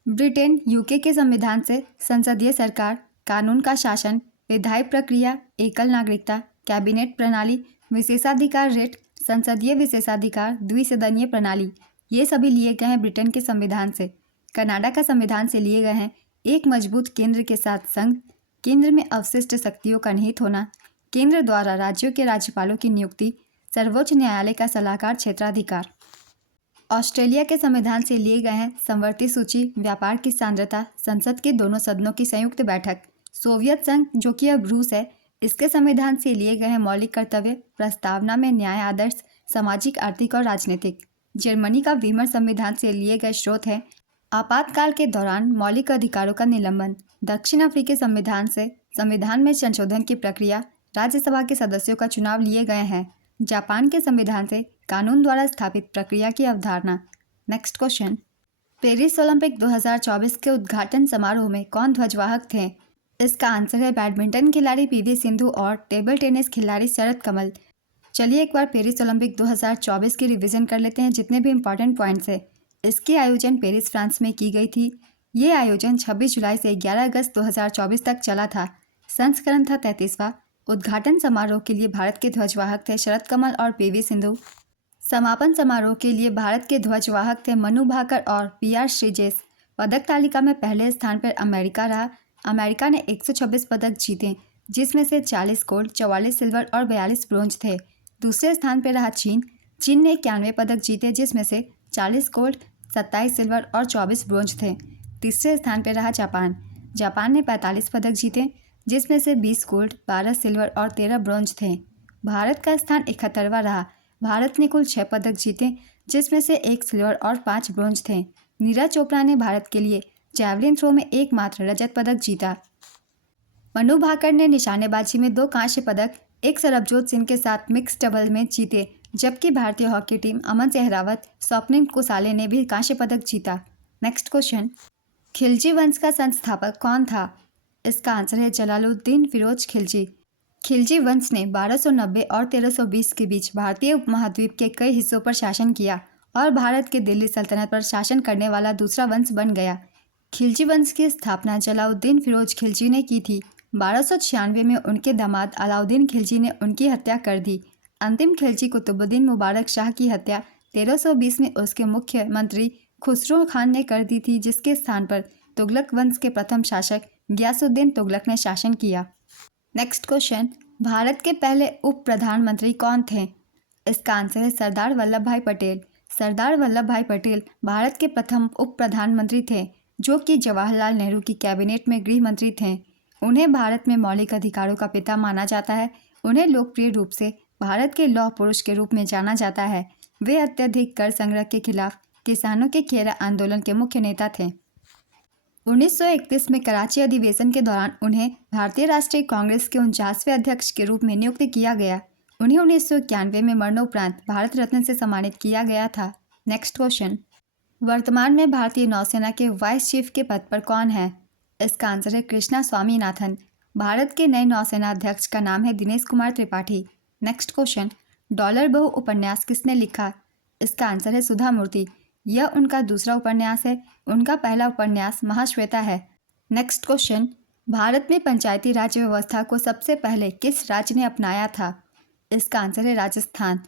ब्रिटेन यूके के संविधान से संसदीय सरकार, कानून का शासन, विधायी प्रक्रिया, एकल नागरिकता, कैबिनेट प्रणाली, विशेषाधिकार रेट, संसदीय विशेषाधिकार, द्विसदनीय प्रणाली, ये सभी लिए गए हैं ब्रिटेन के संविधान से। कनाडा का संविधान से लिए गए हैं एक मजबूत केंद्र के साथ संघ, केंद्र में अवशिष्ट शक्तियों का निहित होना, केंद्र द्वारा राज्यों के राज्यपालों की नियुक्ति, सर्वोच्च न्यायालय का सलाहकार क्षेत्राधिकार। ऑस्ट्रेलिया के संविधान से लिए गए हैं संवर्ती सूची, व्यापार की सांद्रता, संसद के दोनों सदनों की संयुक्त बैठक। सोवियत संघ, जो कि अब रूस है, इसके संविधान से लिए गए हैं मौलिक कर्तव्य, प्रस्तावना में न्याय आदर्श, सामाजिक, आर्थिक और राजनीतिक। जर्मनी का वीमर संविधान से लिए गए स्रोत हैं आपातकाल के दौरान मौलिक अधिकारों का निलंबन। दक्षिण अफ्रीकी संविधान से संविधान में संशोधन की प्रक्रिया, राज्यसभा के सदस्यों का चुनाव लिए गए हैं। जापान के संविधान से कानून द्वारा स्थापित प्रक्रिया की अवधारणा। नेक्स्ट क्वेश्चन, पेरिस ओलंपिक 2024 के उद्घाटन समारोह में कौन ध्वजवाहक थे? इसका आंसर है बैडमिंटन खिलाड़ी पीवी सिंधु और टेबल टेनिस खिलाड़ी शरद कमल। चलिए एक बार पेरिस ओलंपिक 2024 की रिवीजन कर लेते हैं जितने भी इंपॉर्टेंट पॉइंट्स है। इसकी आयोजन पेरिस फ्रांस में की गई थी। ये आयोजन 26 जुलाई से 11 अगस्त 2024 तक चला था। संस्करण था 33वां। उद्घाटन समारोह के लिए भारत के ध्वजवाहक थे शरद कमल और पीवी सिंधु। समापन समारोह के लिए भारत के ध्वजवाहक थे मनु भाकर और पीआर श्रीजेश। पदक तालिका में पहले स्थान पर अमेरिका रहा। अमेरिका ने 126 पदक जीते, जिसमें से 40 गोल्ड, 44 सिल्वर और 42 ब्रोंज थे। दूसरे स्थान पर रहा चीन ने 91 पदक जीते, जिसमें से 40 गोल्ड, 27 सिल्वर और 24 ब्रोंज थे। तीसरे स्थान पर रहा जापान ने 45 पदक जीते, जिसमें से 20 गोल्ड, 12 सिल्वर और 13 ब्रोंज थे। भारत का स्थान 71वां रहा। भारत ने कुल 6 पदक जीते, जिसमें से 1 सिल्वर और 5 ब्रोंज थे। नीरज चोपड़ा ने भारत के लिए जैवलिन थ्रो में एकमात्र रजत पदक जीता। मनु भाकर ने निशानेबाजी में 2 कांस्य पदक, एक सरबजोत सिंह के साथ मिक्स डबल में जीते, जबकि भारतीय हॉकी टीम अमन सहरावत, स्वप्निल कुसाले ने भी कांस्य पदक जीता। नेक्स्ट क्वेश्चन, खिलजी वंश का संस्थापक कौन था? इसका आंसर है जलालुद्दीन फिरोज खिलजी। खिलजी वंश ने 1290 और 1320 के बीच भारतीय उपमहाद्वीप के कई हिस्सों पर शासन किया और भारत के दिल्ली सल्तनत पर शासन करने वाला दूसरा वंश बन गया। खिलजी वंश की स्थापना जलालुद्दीन फिरोज खिलजी ने की थी। 1296 में उनके दामाद अलाउद्दीन खिलजी ने उनकी हत्या कर दी। अंतिम खिलजी कुतुबुद्दीन मुबारक शाह की हत्या 1320 में उसके मुख्यमंत्री खुसरो खान ने कर दी थी, जिसके स्थान पर तुगलक वंश के प्रथम शासक गियासुद्दीन तुगलक ने शासन किया। नेक्स्ट क्वेश्चन, भारत के पहले उप प्रधानमंत्री कौन थे? इसका आंसर है सरदार वल्लभ भाई पटेल। सरदार वल्लभ भाई पटेल भारत के प्रथम उप प्रधानमंत्री थे, जो कि जवाहरलाल नेहरू की कैबिनेट में गृह मंत्री थे। उन्हें भारत में मौलिक अधिकारों का पिता माना जाता है। उन्हें लोकप्रिय रूप से भारत के लौह पुरुष के रूप में जाना जाता है। वे अत्यधिक कर संग्रह के खिलाफ किसानों के खेरा आंदोलन के मुख्य नेता थे। 1931 में कराची अधिवेशन के दौरान उन्हें भारतीय राष्ट्रीय कांग्रेस के 49वें अध्यक्ष के रूप में नियुक्त किया गया। उन्हें 1991 में मरणोपरांत भारत रत्न से सम्मानित किया गया था। नेक्स्ट क्वेश्चन, वर्तमान में भारतीय नौसेना के वाइस चीफ के पद पर कौन है? इसका आंसर है कृष्णा स्वामीनाथन। भारत के नए नौसेना अध्यक्ष का नाम है Dinesh Kumar Tripathi. Next question, dollar बहु उपन्यास किसने लिखा? इसका आंसर है सुधा मूर्ति। यह उनका दूसरा उपन्यास है। उनका पहला उपन्यास महाश्वेता है। नेक्स्ट क्वेश्चन, भारत में पंचायती राज व्यवस्था को सबसे पहले किस राज्य ने अपनाया था? इसका आंसर है राजस्थान।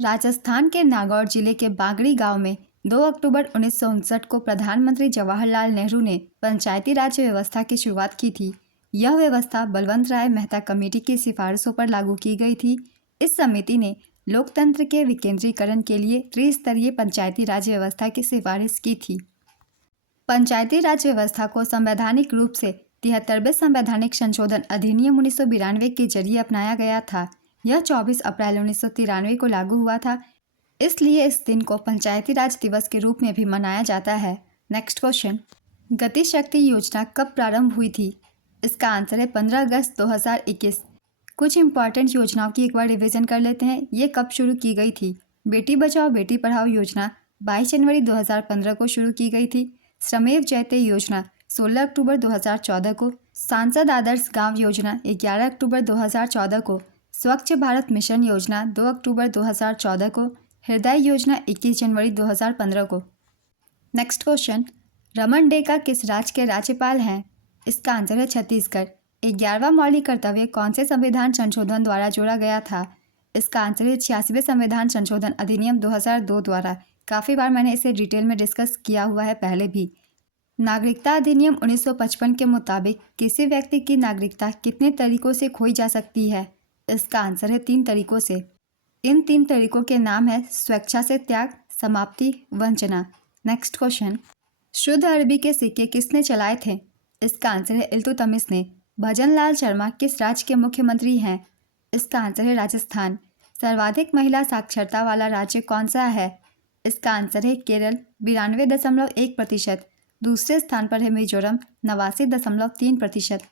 राजस्थान के नागौर जिले के बागड़ी गांव में 2 अक्टूबर 1959 को प्रधानमंत्री जवाहरलाल नेहरू ने पंचायती राज व्यवस्था की शुरुआत की थी। यह व्यवस्था बलवंत राय मेहता कमेटी की सिफारिशों पर लागू की गई थी। इस समिति ने लोकतंत्र के विकेंद्रीकरण के लिए त्रिस्तरीय पंचायती राज व्यवस्था की सिफारिश की थी। पंचायती राज व्यवस्था को संवैधानिक रूप से 73वें संवैधानिक संशोधन अधिनियम 1992 के जरिए अपनाया गया था। यह 24 अप्रैल 1993 को लागू हुआ था, इसलिए इस दिन को पंचायती राज दिवस के रूप में भी मनाया जाता है। नेक्स्ट क्वेश्चन, गति शक्ति योजना कब प्रारंभ हुई थी? इसका आंसर है 15 अगस्त 2021। कुछ इंपॉर्टेंट योजनाओं की एक बार रिवीजन कर लेते हैं। ये कब शुरू की गई थी? बेटी बचाओ बेटी पढ़ाओ योजना 22 जनवरी 2015 को शुरू की गई थी। श्रमेव जयते योजना 16 अक्टूबर 2014 को। सांसद आदर्श गांव योजना 11 अक्टूबर 2014 को। स्वच्छ भारत मिशन योजना 2 अक्टूबर 2014 को। हृदय योजना 21 जनवरी 2015 को। नेक्स्ट क्वेश्चन, रमन डेका किस राज्य के राज्यपाल हैं? इसका आंसर है छत्तीसगढ़। 11वां मौलिक कर्तव्य कौन से संविधान संशोधन द्वारा जोड़ा गया था? इसका आंसर है 86वें संविधान संशोधन अधिनियम 2002 द्वारा। काफ़ी बार मैंने इसे डिटेल में डिस्कस किया हुआ है पहले भी। नागरिकता अधिनियम 1955 के मुताबिक किसी व्यक्ति की नागरिकता कितने तरीकों से खोई जा सकती है? इसका आंसर है 3 तरीकों से। इन 3 तरीकों के नाम है स्वेच्छा से त्याग, समाप्ति, वंचना। नेक्स्ट क्वेश्चन, शुद्ध अरबी के सिक्के किसने चलाए थे? इसका आंसर है इल्तुतमिश ने। भजनलाल शर्मा किस राज्य के मुख्यमंत्री हैं? इसका आंसर है राजस्थान। सर्वाधिक महिला साक्षरता वाला राज्य कौन सा है? इसका आंसर है केरल 92.1%। दूसरे स्थान पर है मिजोरम 89.3%।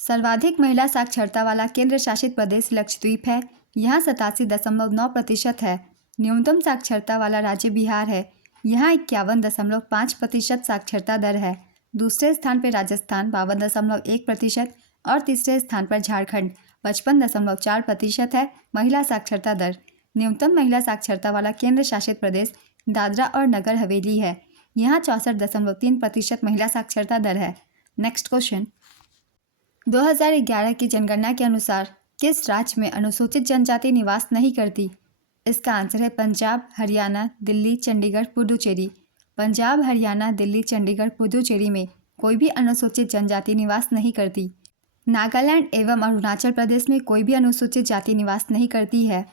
सर्वाधिक महिला साक्षरता वाला केंद्र शासित प्रदेश लक्षद्वीप है, यहाँ 87.9% है। न्यूनतम साक्षरता वाला राज्य बिहार है, यहाँ 51.5% साक्षरता दर है। दूसरे स्थान पर राजस्थान 52.1% और तीसरे स्थान पर झारखंड 55.4% है महिला साक्षरता दर। न्यूनतम महिला साक्षरता वाला केंद्र शासित प्रदेश दादरा और नगर हवेली है, यहाँ 64.3% महिला साक्षरता दर है। नेक्स्ट क्वेश्चन, 2011 की जनगणना के अनुसार किस राज्य में अनुसूचित जनजाति निवास नहीं करती? इसका आंसर है पंजाब, हरियाणा, दिल्ली, चंडीगढ़, पुडुचेरी। पंजाब, हरियाणा, दिल्ली, चंडीगढ़, पुडुचेरी में कोई भी अनुसूचित जनजाति निवास नहीं करती। नागालैंड एवं अरुणाचल प्रदेश में कोई भी अनुसूचित जाति निवास नहीं करती है।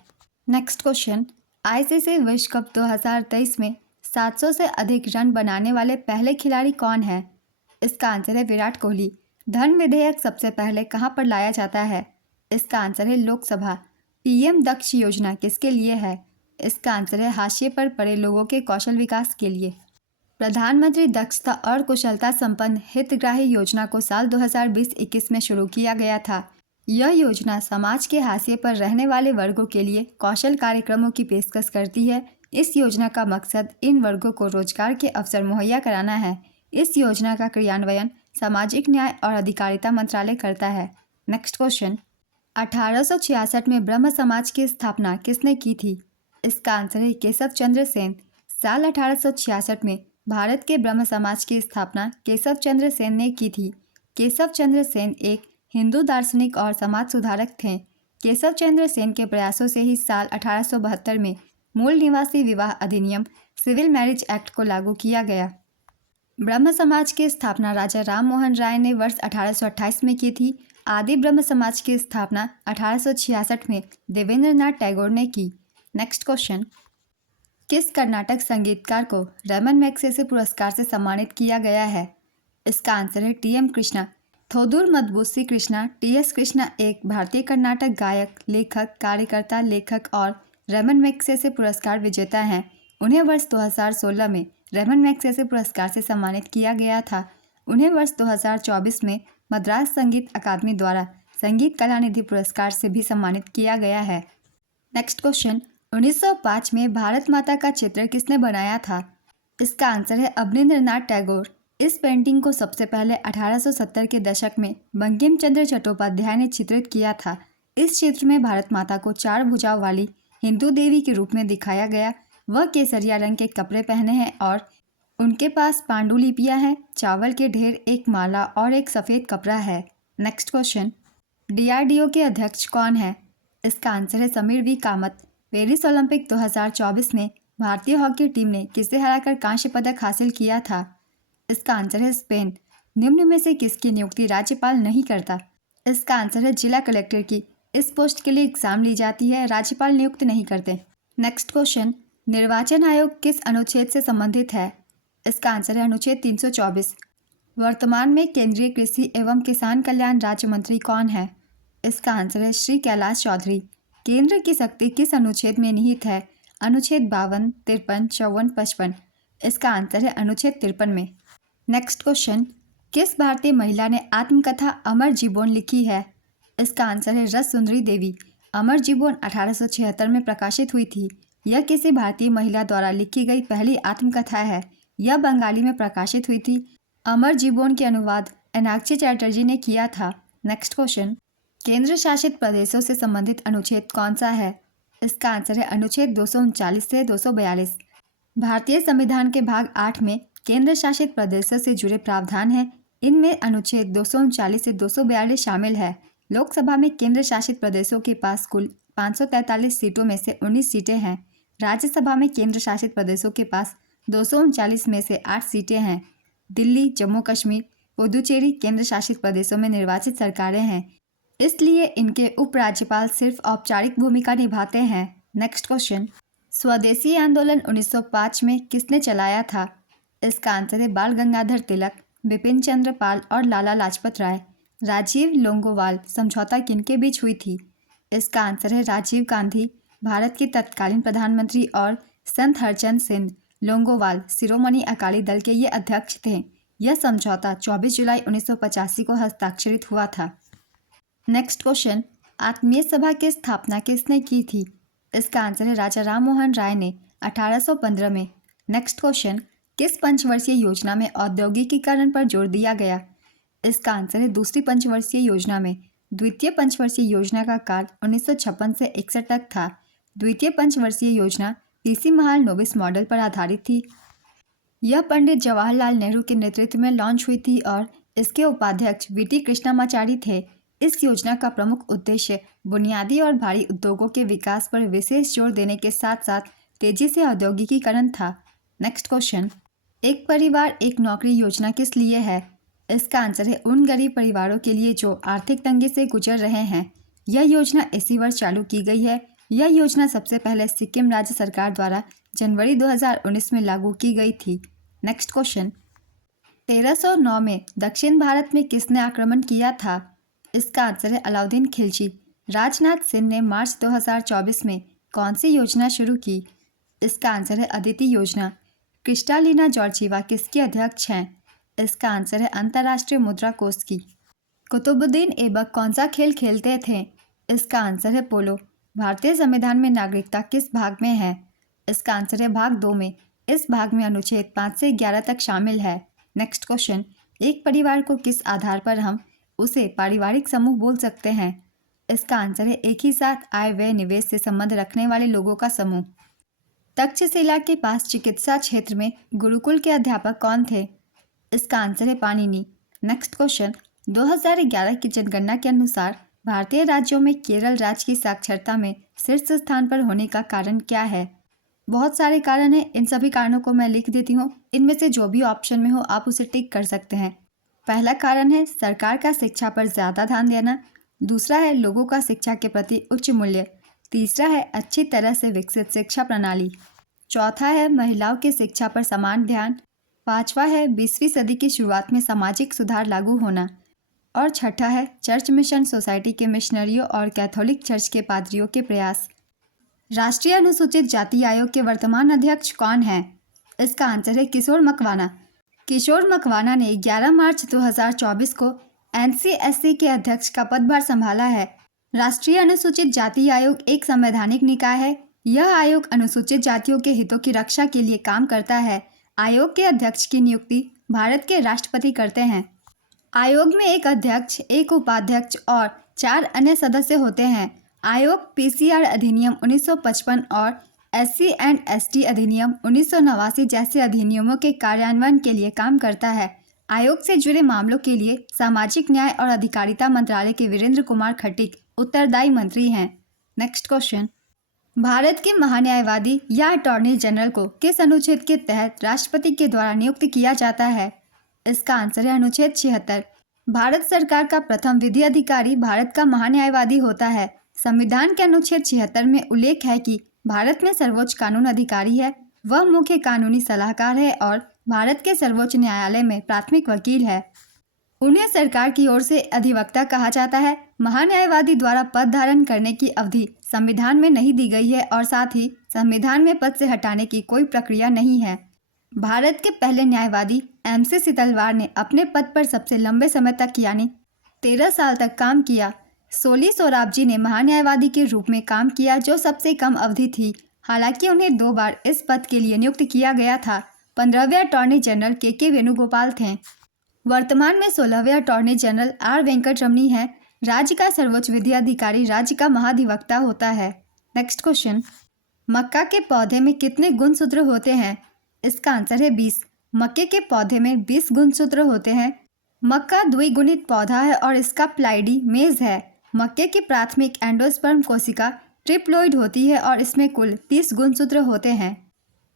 नेक्स्ट क्वेश्चन, आईसीसी विश्व कप 2023 में 700 से अधिक रन बनाने वाले पहले खिलाड़ी कौन है? इसका आंसर है विराट कोहली। धन विधेयक सबसे पहले कहां पर लाया जाता है? इसका आंसर है लोकसभा। पीएम दक्ष योजना किसके लिए है? इसका आंसर है हाशिए पर पड़े लोगों के कौशल विकास के लिए। प्रधानमंत्री दक्षता और कुशलता संपन्न हितग्राही योजना को साल 2020-21 में शुरू किया गया था। यह योजना समाज के हाशिए पर रहने वाले वर्गों के लिए कौशल कार्यक्रमों की पेशकश करती है। इस योजना का मकसद इन वर्गों को रोजगार के अवसर मुहैया कराना है। इस योजना का क्रियान्वयन सामाजिक न्याय और अधिकारिता मंत्रालय करता है। नेक्स्ट क्वेश्चन, 1866 में ब्रह्म समाज की स्थापना किसने की थी? इसका आंसर है केशव चंद्र सेन। साल 1866 में भारत के ब्रह्म समाज की स्थापना केशव चंद्र सेन ने की थी। केशव चंद्र सेन एक हिंदू दार्शनिक और समाज सुधारक थे। केशव चंद्र सेन के प्रयासों से ही साल 1872 में मूल निवासी विवाह अधिनियम सिविल मैरिज एक्ट को लागू किया गया। ब्रह्म समाज की स्थापना राजा राम मोहन राय ने वर्ष 1828 में की थी। आदि ब्रह्म समाज की स्थापना 1866 में देवेंद्र नाथ टैगोर ने की। नेक्स्ट क्वेश्चन, किस कर्नाटक संगीतकार को रमन मैग्सेसे पुरस्कार से सम्मानित किया गया है? इसका आंसर है टीएम कृष्णा। थोदुर मधुबुस्सी कृष्णा टीएस कृष्णा एक भारतीय कर्नाटक गायक, लेखक, कार्यकर्ता, लेखक और रमन मैग्सेसे पुरस्कार विजेता हैं। उन्हें वर्ष 2016 में रमन मैग्सेसे पुरस्कार से सम्मानित किया गया था। उन्हें वर्ष 2024 में मद्रास संगीत अकादमी द्वारा संगीत कलानिधि पुरस्कार से भी सम्मानित किया गया है। नेक्स्ट क्वेश्चन, 1905 में भारत माता का चित्र किसने बनाया था? इसका आंसर है अवनींद्र नाथ टैगोर। इस पेंटिंग को सबसे पहले 1870 के दशक में बंकिम चंद्र चट्टोपाध्याय ने चित्रित किया था। इस चित्र में भारत माता को 4 भुजाओं वाली हिंदू देवी के रूप में दिखाया गया। वह केसरिया रंग के कपड़े पहने हैं और उनके पास पांडुलिपियां हैं, चावल के ढेर, एक माला और एक सफ़ेद कपड़ा है। नेक्स्ट क्वेश्चन, डीआरडीओ के अध्यक्ष कौन है? इसका आंसर है Sameer V Kamat. Paris Olympic 2024 में भारतीय हॉकी टीम ने किसे हराकर कांस्य पदक हासिल किया था? इसका आंसर है स्पेन। निम्न में से किसकी नियुक्ति राज्यपाल नहीं करता? इसका आंसर है जिला कलेक्टर की। इस पोस्ट के लिए एग्जाम ली जाती है, राज्यपाल नियुक्त नहीं करते। नेक्स्ट क्वेश्चन, निर्वाचन आयोग किस अनुच्छेद से संबंधित है? इसका आंसर है अनुच्छेद 324। वर्तमान में केंद्रीय कृषि एवं किसान कल्याण राज्य मंत्री कौन है? इसका आंसर है श्री कैलाश चौधरी। केंद्र की शक्ति किस अनुच्छेद में निहित है? अनुच्छेद 52, 53, 54, 55। इसका आंसर है अनुच्छेद 53 में। नेक्स्ट क्वेश्चन, किस भारतीय महिला ने आत्मकथा अमर जीवन लिखी है? इसका आंसर है रस सुंदरी देवी। अमर जीवन 1876 में प्रकाशित हुई थी। यह किसी भारतीय महिला द्वारा लिखी गई पहली आत्मकथा है। यह बंगाली में प्रकाशित हुई थी। अमर जीवन के अनुवाद एनाक्षी चैटर्जी ने किया था। नेक्स्ट क्वेश्चन, केंद्र शासित प्रदेशों से संबंधित अनुच्छेद कौन सा है? इसका आंसर है अनुच्छेद 239 से 242। भारतीय संविधान के भाग 8 में केंद्र शासित प्रदेशों से जुड़े प्रावधान हैं। इनमें अनुच्छेद 239 से 242 शामिल है। लोकसभा में केंद्र शासित प्रदेशों के पास कुल 543 सीटों में से 19 सीटें हैं। राज्यसभा में केंद्र शासित प्रदेशों के पास 239 में से 8 सीटें हैं। दिल्ली, जम्मू कश्मीर, पुदुचेरी केंद्र शासित प्रदेशों में निर्वाचित सरकारें हैं, इसलिए इनके उपराज्यपाल सिर्फ औपचारिक भूमिका निभाते हैं। नेक्स्ट क्वेश्चन, स्वदेशी आंदोलन 1905 में किसने चलाया था? इसका आंसर है बाल गंगाधर तिलक, बिपिन चंद्र पाल और लाला लाजपत राय। राजीव लोंगोवाल समझौता किनके बीच हुई थी? इसका आंसर है राजीव गांधी, भारत के तत्कालीन प्रधानमंत्री, और संत हरचंद सिंह लोंगोवाल शिरोमणि अकाली दल के ये अध्यक्ष थे। यह समझौता 24 जुलाई 1985 को हस्ताक्षरित हुआ था। नेक्स्ट क्वेश्चन, आत्मीय सभा की स्थापना किसने की थी? इसका आंसर है राजा राम मोहन राय ने 1815 में। नेक्स्ट क्वेश्चन, किस पंचवर्षीय योजना में औद्योगिकीकरण पर जोर दिया गया? इसका आंसर है दूसरी पंचवर्षीय योजना में। द्वितीय पंचवर्षीय योजना का काल 1956 से 61 तक था। द्वितीय पंचवर्षीय योजना पीसी महाल नोबिस मॉडल पर आधारित थी। यह पंडित जवाहरलाल नेहरू के नेतृत्व में लॉन्च हुई थी और इसके उपाध्यक्ष वीटी कृष्णमाचारी थे। इस योजना का प्रमुख उद्देश्य बुनियादी और भारी उद्योगों के विकास पर विशेष जोर देने के साथ साथ तेजी से औद्योगिकीकरण था। नेक्स्ट क्वेश्चन, एक परिवार एक नौकरी योजना किस लिए है? इसका आंसर है उन गरीब परिवारों के लिए जो आर्थिक तंगी से गुजर रहे हैं। यह योजना इसी वर्ष चालू की गई है। यह योजना सबसे पहले सिक्किम राज्य सरकार द्वारा जनवरी 2019 में लागू की गई थी। नेक्स्ट क्वेश्चन, 1309 में दक्षिण भारत में किसने आक्रमण किया था? इसका आंसर है अलाउद्दीन खिलजी। राजनाथ सिंह ने मार्च 2024 में कौन सी योजना शुरू की? इसका आंसर है अदिति योजना। क्रिस्टालिना जॉर्जीवा किसकी अध्यक्ष हैं? इसका आंसर है अंतर्राष्ट्रीय मुद्रा कोष की। कुतुबुद्दीन ऐबक कौन सा खेल खेलते थे? इसका आंसर है पोलो। भारतीय संविधान में नागरिकता किस भाग में है? इसका आंसर है भाग 2 में। इस भाग में अनुच्छेद 5 से 11 तक शामिल है। नेक्स्ट क्वेश्चन, एक परिवार को किस आधार पर हम उसे पारिवारिक समूह बोल सकते हैं? इसका आंसर है एक ही साथ आय व्यय निवेश से संबंध रखने वाले लोगों का समूह। तक्षशिला के पास चिकित्सा क्षेत्र में गुरुकुल के अध्यापक कौन थे? इसका आंसर है पाणिनि। नेक्स्ट क्वेश्चन, 2011 की जनगणना के अनुसार भारतीय राज्यों में केरल राज्य की साक्षरता में शीर्ष स्थान पर होने का कारण क्या है? बहुत सारे कारण हैं, इन सभी कारणों को मैं लिख देती हूँ। इनमें से जो भी ऑप्शन में हो आप उसे टिक कर सकते हैं। पहला कारण है सरकार का शिक्षा पर ज़्यादा ध्यान देना। दूसरा है लोगों का शिक्षा के प्रति उच्च मूल्य। तीसरा है अच्छी तरह से विकसित शिक्षा प्रणाली। चौथा है महिलाओं की शिक्षा पर समान ध्यान। पांचवा है 20वीं सदी की शुरुआत में सामाजिक सुधार लागू होना। और छठा है चर्च मिशन सोसाइटी के मिशनरियों और कैथोलिक चर्च के पादरियों के प्रयास। राष्ट्रीय अनुसूचित जाति आयोग के वर्तमान अध्यक्ष कौन हैं? इसका आंसर है किशोर मकवाना। किशोर मकवाना ने 11 मार्च 2024 को एनसीएससी के अध्यक्ष का पदभार संभाला है। राष्ट्रीय अनुसूचित जाति आयोग एक संवैधानिक निकाय है। यह आयोग अनुसूचित जातियों के हितों की रक्षा के लिए काम करता है। आयोग के अध्यक्ष की नियुक्ति भारत के राष्ट्रपति करते हैं। आयोग में एक अध्यक्ष, एक उपाध्यक्ष और 4 अन्य सदस्य होते हैं। आयोग पीसीआर अधिनियम 1955 और SC एंड ST अधिनियम 1989 जैसे अधिनियमों के कार्यान्वयन के लिए काम करता है। आयोग से जुड़े मामलों के लिए सामाजिक न्याय और अधिकारिता मंत्रालय के वीरेंद्र कुमार खटीक उत्तरदायी मंत्री हैं। नेक्स्ट क्वेश्चन, भारत के महान्यायवादी या अटॉर्नी जनरल को किस अनुच्छेद के तहत राष्ट्रपति के द्वारा नियुक्त किया जाता है? इसका आंसर है अनुच्छेद 76। भारत सरकार का प्रथम विधि अधिकारी भारत का महान्यायवादी होता है। संविधान के अनुच्छेद 76 में उल्लेख है कि भारत में सर्वोच्च कानून अधिकारी है, वह मुख्य कानूनी सलाहकार है और भारत के सर्वोच्च न्यायालय में प्राथमिक वकील है। उन्हें सरकार की ओर से अधिवक्ता कहा जाता है। महान्यायवादी द्वारा पद धारण करने की अवधि संविधान में नहीं दी गई है और साथ ही संविधान में पद से हटाने की कोई प्रक्रिया नहीं है। भारत के पहले न्यायवादी MC सितलवार ने अपने पद पर सबसे लंबे समय तक यानी 13 साल तक काम किया। सोली सोराबजी ने महान्यायवादी के रूप में काम किया जो सबसे कम अवधि थी। हालांकि उन्हें 2 बार इस पद के लिए नियुक्त किया गया था। 15वें अटॉर्नी जनरल के वेणुगोपाल थे। वर्तमान में 16वें अटॉर्नी जनरल R वेंकटरमणी है। राज्य का सर्वोच्च विधि अधिकारी राज्य का महाधिवक्ता होता है। नेक्स्ट क्वेश्चन, मक्का के पौधे में कितने गुणसूत्र होते हैं? इसका आंसर है 20। मक्के के पौधे में 20 गुणसूत्र होते हैं। मक्का द्विगुणित पौधा है और इसका प्लाइडी मेज है। मक्के की प्राथमिक एंडोस्पर्म कोशिका ट्रिप्लोइड होती है और इसमें कुल 30 गुणसूत्र होते हैं।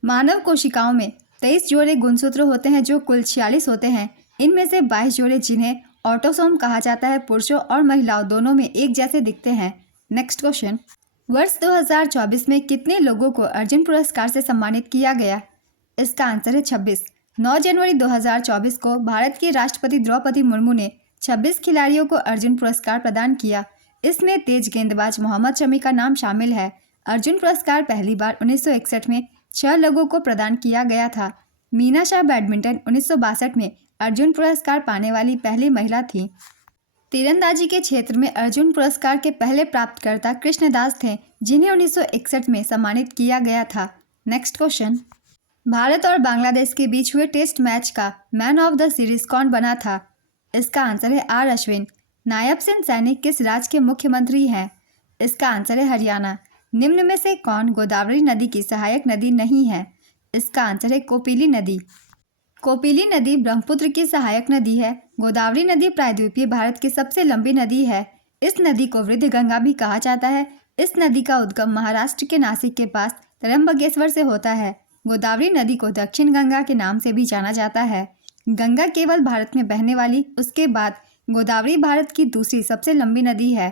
मानव कोशिकाओं में 23 जोड़े गुणसूत्र होते हैं जो कुल 46 होते हैं। इनमें से 22 जोड़े जिन्हें ऑटोसोम कहा जाता है पुरुषों और महिलाओं दोनों में एक जैसे दिखते हैं। नेक्स्ट क्वेश्चन, वर्ष 2024 में कितने लोगों को अर्जुन पुरस्कार से सम्मानित किया गया? इसका आंसर है 26। 9 जनवरी 2024 को भारत की राष्ट्रपति द्रौपदी मुर्मू ने 26 खिलाड़ियों को अर्जुन पुरस्कार प्रदान किया। इसमें तेज गेंदबाज मोहम्मद शमी का नाम शामिल है। अर्जुन पुरस्कार पहली बार 1961 में 6 लोगों को प्रदान किया गया था। मीना शाह बैडमिंटन 1962 में अर्जुन पुरस्कार पाने वाली पहली महिला थी। तीरंदाजी के क्षेत्र में अर्जुन पुरस्कार के पहले प्राप्तकर्ता कृष्णदास थे, जिन्हें 1961 में सम्मानित किया गया था। नेक्स्ट क्वेश्चन, भारत और बांग्लादेश के बीच हुए टेस्ट मैच का मैन ऑफ द सीरीज कौन बना था? इसका आंसर है R अश्विन। नायब सिंह सैनी किस राज्य के मुख्यमंत्री हैं? इसका आंसर है हरियाणा। निम्न में से कौन गोदावरी नदी की सहायक नदी नहीं है? इसका आंसर है कोपिली नदी। कोपिली नदी ब्रह्मपुत्र की सहायक नदी है। गोदावरी नदी प्रायद्वीपीय भारत की सबसे लंबी नदी है। इस नदी को वृद्ध गंगा भी कहा जाता है। इस नदी का उद्गम महाराष्ट्र के नासिक के पास त्र्यंबकेश्वर से होता है। गोदावरी नदी को दक्षिण गंगा के नाम से भी जाना जाता है। गंगा केवल भारत में बहने वाली, उसके बाद गोदावरी भारत की दूसरी सबसे लंबी नदी है।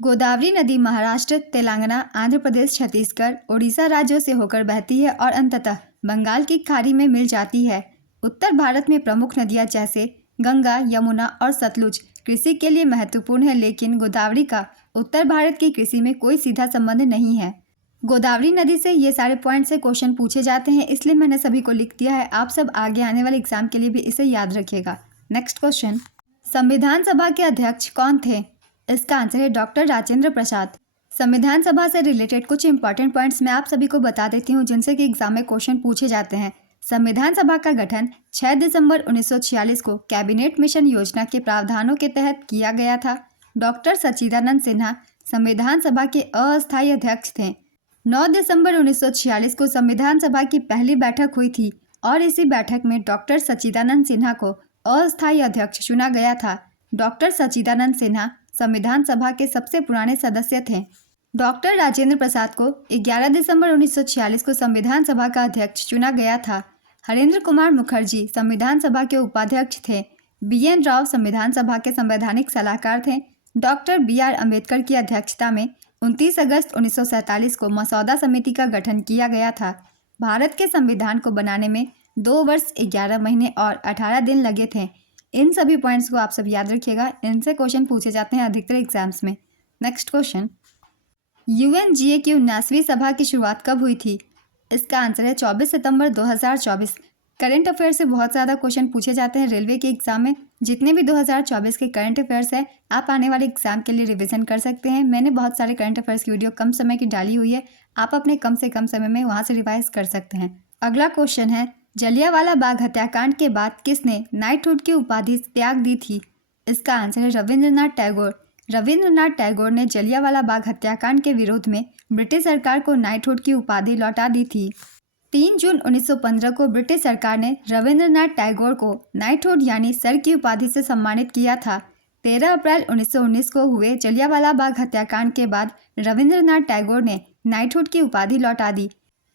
गोदावरी नदी महाराष्ट्र, तेलंगाना, आंध्र प्रदेश, छत्तीसगढ़, ओडिशा राज्यों से होकर बहती है और अंततः बंगाल की खाड़ी में मिल जाती है। उत्तर भारत में प्रमुख नदियां जैसे गंगा, यमुना और सतलुज कृषि के लिए महत्वपूर्ण है, लेकिन गोदावरी का उत्तर भारत की कृषि में कोई सीधा संबंध नहीं है। गोदावरी नदी से ये सारे पॉइंट से क्वेश्चन पूछे जाते हैं, इसलिए मैंने सभी को लिख दिया है। आप सब आगे आने वाले एग्जाम के लिए भी इसे याद रखिएगा। नेक्स्ट क्वेश्चन, संविधान सभा के अध्यक्ष कौन थे? इसका आंसर है डॉक्टर राजेंद्र प्रसाद। संविधान सभा से रिलेटेड कुछ इंपॉर्टेंट पॉइंट्स मैं आप सभी को बता देती हूँ, जिनसे कि एग्जाम में क्वेश्चन पूछे जाते हैं। संविधान सभा का गठन 6 दिसंबर 1946 को कैबिनेट मिशन योजना के प्रावधानों के तहत किया गया था। डॉक्टर सच्चिदानंद सिन्हा संविधान सभा के अस्थायी अध्यक्ष थे। 9 दिसंबर 1946 को संविधान सभा की पहली बैठक हुई थी और इसी बैठक में डॉक्टर सच्चिदानंद सिन्हा को अस्थायी अध्यक्ष चुना गया था। डॉक्टर सच्चिदानंद सिन्हा संविधान सभा के सबसे पुराने सदस्य थे। डॉक्टर राजेंद्र प्रसाद को 11 दिसंबर 1946 को संविधान सभा का अध्यक्ष चुना गया था। हरेंद्र कुमार मुखर्जी संविधान सभा के उपाध्यक्ष थे। BN राव संविधान सभा के संवैधानिक सलाहकार थे। डॉक्टर BR अम्बेडकर की अध्यक्षता में 29 अगस्त 1947 को मसौदा समिति का गठन किया गया था। भारत के संविधान को बनाने में 2 वर्ष 11 महीने और 18 दिन लगे थे। इन सभी पॉइंट्स को आप सब याद रखिएगा, इनसे क्वेश्चन पूछे जाते हैं अधिकतर एग्जाम्स में। नेक्स्ट क्वेश्चन, UNGA की 19वीं सभा की शुरुआत कब हुई थी? इसका आंसर है 24 सितंबर 2024। करंट अफेयर से बहुत ज़्यादा क्वेश्चन पूछे जाते हैं रेलवे के एग्जाम में। जितने भी 2024 के करंट अफेयर्स हैं, आप आने वाले एग्जाम के लिए रिवीजन कर सकते हैं। मैंने बहुत सारे करंट अफेयर्स की वीडियो कम समय की डाली हुई है, आप अपने कम से कम समय में वहाँ से रिवाइज कर सकते हैं। अगला क्वेश्चन है, जलियांवाला बाग हत्याकांड के बाद किसने नाइटहुड की उपाधि त्याग दी थी? इसका आंसर है रविंद्रनाथ टैगोर। रविंद्रनाथ टैगोर ने जलियांवाला बाग हत्याकांड के विरोध में ब्रिटिश सरकार को नाइटहुड की उपाधि लौटा दी थी। 3 जून 1915 को ब्रिटिश सरकार ने रविंद्रनाथ टैगोर को नाइटहुड यानी सर की उपाधि से सम्मानित किया था। 13 अप्रैल 1919 को हुए जलियांवाला बाग हत्याकांड के बाद रविंद्रनाथ टैगोर ने नाइटहुड की उपाधि लौटा दी।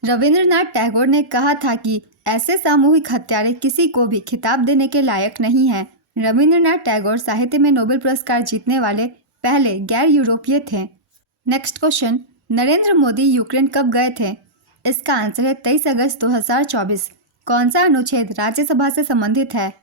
रविंद्रनाथ टैगोर ने कहा था कि ऐसे सामूहिक हत्यारे किसी को भी खिताब देने के लायक नहीं हैं। रविंद्रनाथ टैगोर साहित्य में नोबेल पुरस्कार जीतने वाले पहले गैर यूरोपीय थे। Next question, Narendra Modi Ukraine कब गए थे? इसका आंसर है 23 अगस्त 2024। कौन सा अनुच्छेद राज्यसभा से संबंधित है?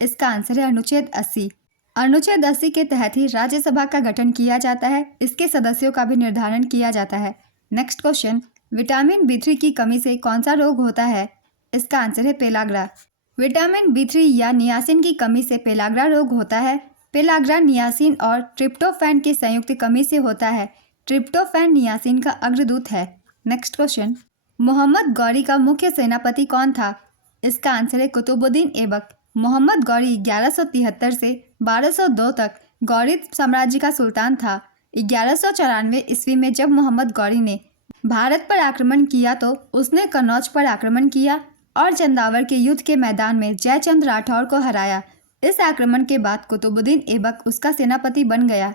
इसका आंसर है अनुच्छेद 80। अनुच्छेद 80 के तहत ही राज्यसभा का गठन किया जाता है। इसके सदस्यों का भी निर्धारण किया जाता है। नेक्स्ट क्वेश्चन, विटामिन B3 की कमी से कौन सा रोग होता है? इसका आंसर है पेलाग्रा। विटामिन B3 या नियासिन की कमी से पेलाग्रा रोग होता है। पेलाग्रा नियासिन और ट्रिप्टोफैन की संयुक्त कमी से होता है। ट्रिप्टोफैन नियासिन का अग्रदूत है। नेक्स्ट क्वेश्चन, मोहम्मद गौरी का मुख्य सेनापति कौन था? इसका आंसर है कुतुबुद्दीन ऐबक। मोहम्मद गौरी 1173 से 1202 तक गौरी साम्राज्य का सुल्तान था। 1194 ईस्वी में जब मोहम्मद गौरी ने भारत पर आक्रमण किया तो उसने कन्नौज पर आक्रमण किया और चंदावर के युद्ध के मैदान में जयचंद राठौर को हराया। इस आक्रमण के बाद कुतुबुद्दीन ऐबक उसका सेनापति बन गया।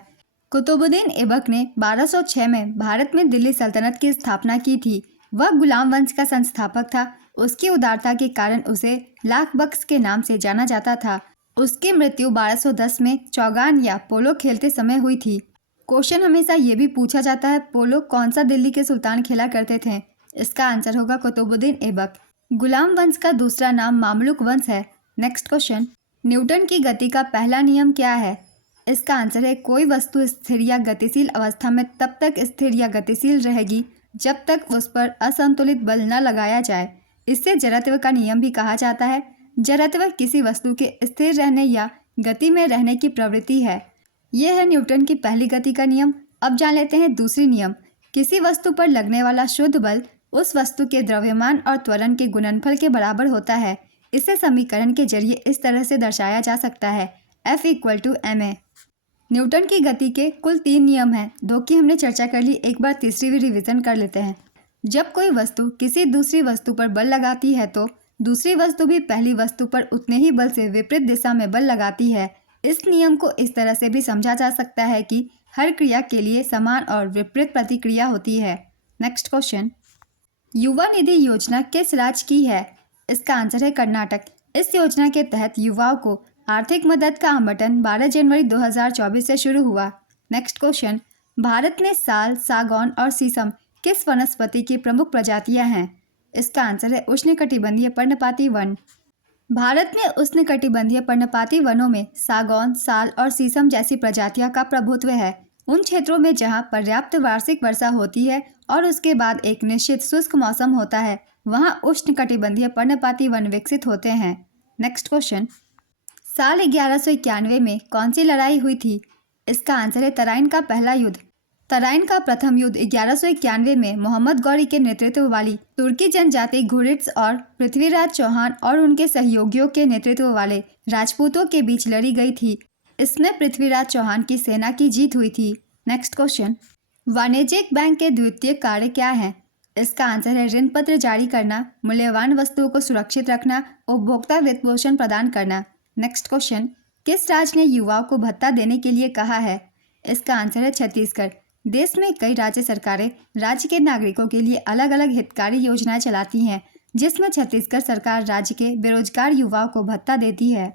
कुतुबुद्दीन ऐबक ने 1206 में भारत में दिल्ली सल्तनत की स्थापना की थी। वह गुलाम वंश का संस्थापक था। उसकी उदारता के कारण उसे लाख बख्श के नाम से जाना जाता था। उसकी मृत्यु 1210 में चौगान या पोलो खेलते समय हुई थी। क्वेश्चन हमेशा ये भी पूछा जाता है, पोलो कौन सा दिल्ली के सुल्तान खेला करते थे? इसका आंसर होगा कुतुबुद्दीन ऐबक। गुलाम वंश का दूसरा नाम मामलुक वंश है। नेक्स्ट क्वेश्चन, न्यूटन की गति का पहला नियम क्या है? इसका आंसर है कोई वस्तु स्थिर या गतिशील अवस्था में तब तक स्थिर या गतिशील रहेगी जब तक उस पर असंतुलित बल न लगाया जाए। इससे जड़त्व का नियम भी कहा जाता है। जड़त्व किसी वस्तु के स्थिर रहने या गति में रहने की प्रवृत्ति है। यह है न्यूटन की पहली गति का नियम। अब जान लेते हैं दूसरी नियम। किसी वस्तु पर लगने वाला शुद्ध बल उस वस्तु के द्रव्यमान और त्वरण के गुणनफल के बराबर होता है। इसे समीकरण के जरिए इस तरह से दर्शाया जा सकता है, F = ma। न्यूटन की गति के कुल 3 नियम हैं, 2 की हमने चर्चा कर ली। एक बार तीसरी भी रिवीजन कर लेते हैं। जब कोई वस्तु किसी दूसरी वस्तु पर बल लगाती है तो दूसरी वस्तु भी पहली वस्तु पर उतने ही बल से विपरीत दिशा में बल लगाती है। इस नियम को इस तरह से भी समझा जा सकता है कि हर क्रिया के लिए समान और विपरीत प्रतिक्रिया होती है। नेक्स्ट क्वेश्चन, युवा निधि योजना किस राज्य की है? इसका आंसर है कर्नाटक। इस योजना के तहत युवाओं को आर्थिक मदद का आवंटन 12 जनवरी 2024 से शुरू हुआ। नेक्स्ट क्वेश्चन, भारत में साल, सागौन और शीशम किस वनस्पति की प्रमुख प्रजातियां हैं? इसका आंसर है उष्णकटिबंधीय पर्णपाती वन। भारत में उष्णकटिबंधीय पर्णपाती वनों में सागौन, साल और शीशम जैसी प्रजातियों का प्रभुत्व है। उन क्षेत्रों में जहां पर्याप्त वार्षिक वर्षा होती है और उसके बाद एक निश्चित शुष्क मौसम होता है, वहां उष्णकटिबंधीय पर्णपाती वन विकसित होते हैं। नेक्स्ट क्वेश्चन, साल 1191 में कौन सी लड़ाई हुई थी? इसका आंसर है तराइन का पहला युद्ध। तराइन का प्रथम युद्ध 1191 में मोहम्मद गौरी के नेतृत्व वाली तुर्की जनजाति घुरिड्स और पृथ्वीराज चौहान और उनके सहयोगियों के नेतृत्व वाले राजपूतों के बीच लड़ी गई थी। इसमें पृथ्वीराज चौहान की सेना की जीत हुई थी। नेक्स्ट क्वेश्चन, वाणिज्यिक बैंक के द्वितीय कार्य क्या है? इसका आंसर है ऋण पत्र जारी करना, मूल्यवान वस्तुओं को सुरक्षित रखना, उपभोक्ता वित्तपोषण प्रदान करना। नेक्स्ट क्वेश्चन, किस राज्य ने युवाओं को भत्ता देने के लिए कहा है? इसका आंसर है छत्तीसगढ़। देश में कई राज्य सरकारें राज्य के नागरिकों के लिए अलग अलग हितकारी योजनाएं चलाती हैं, जिसमें छत्तीसगढ़ सरकार राज्य के बेरोजगार युवाओं को भत्ता देती है।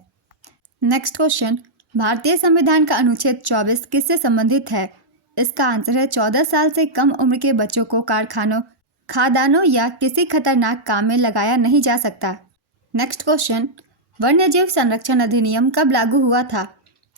नेक्स्ट क्वेश्चन, भारतीय संविधान का अनुच्छेद 24 किससे संबंधित है? इसका आंसर है 14 साल से कम उम्र के बच्चों को कारखानों, खादानों या किसी खतरनाक काम में लगाया नहीं जा सकता। नेक्स्ट क्वेश्चन, वन्यजीव संरक्षण अधिनियम कब लागू हुआ था?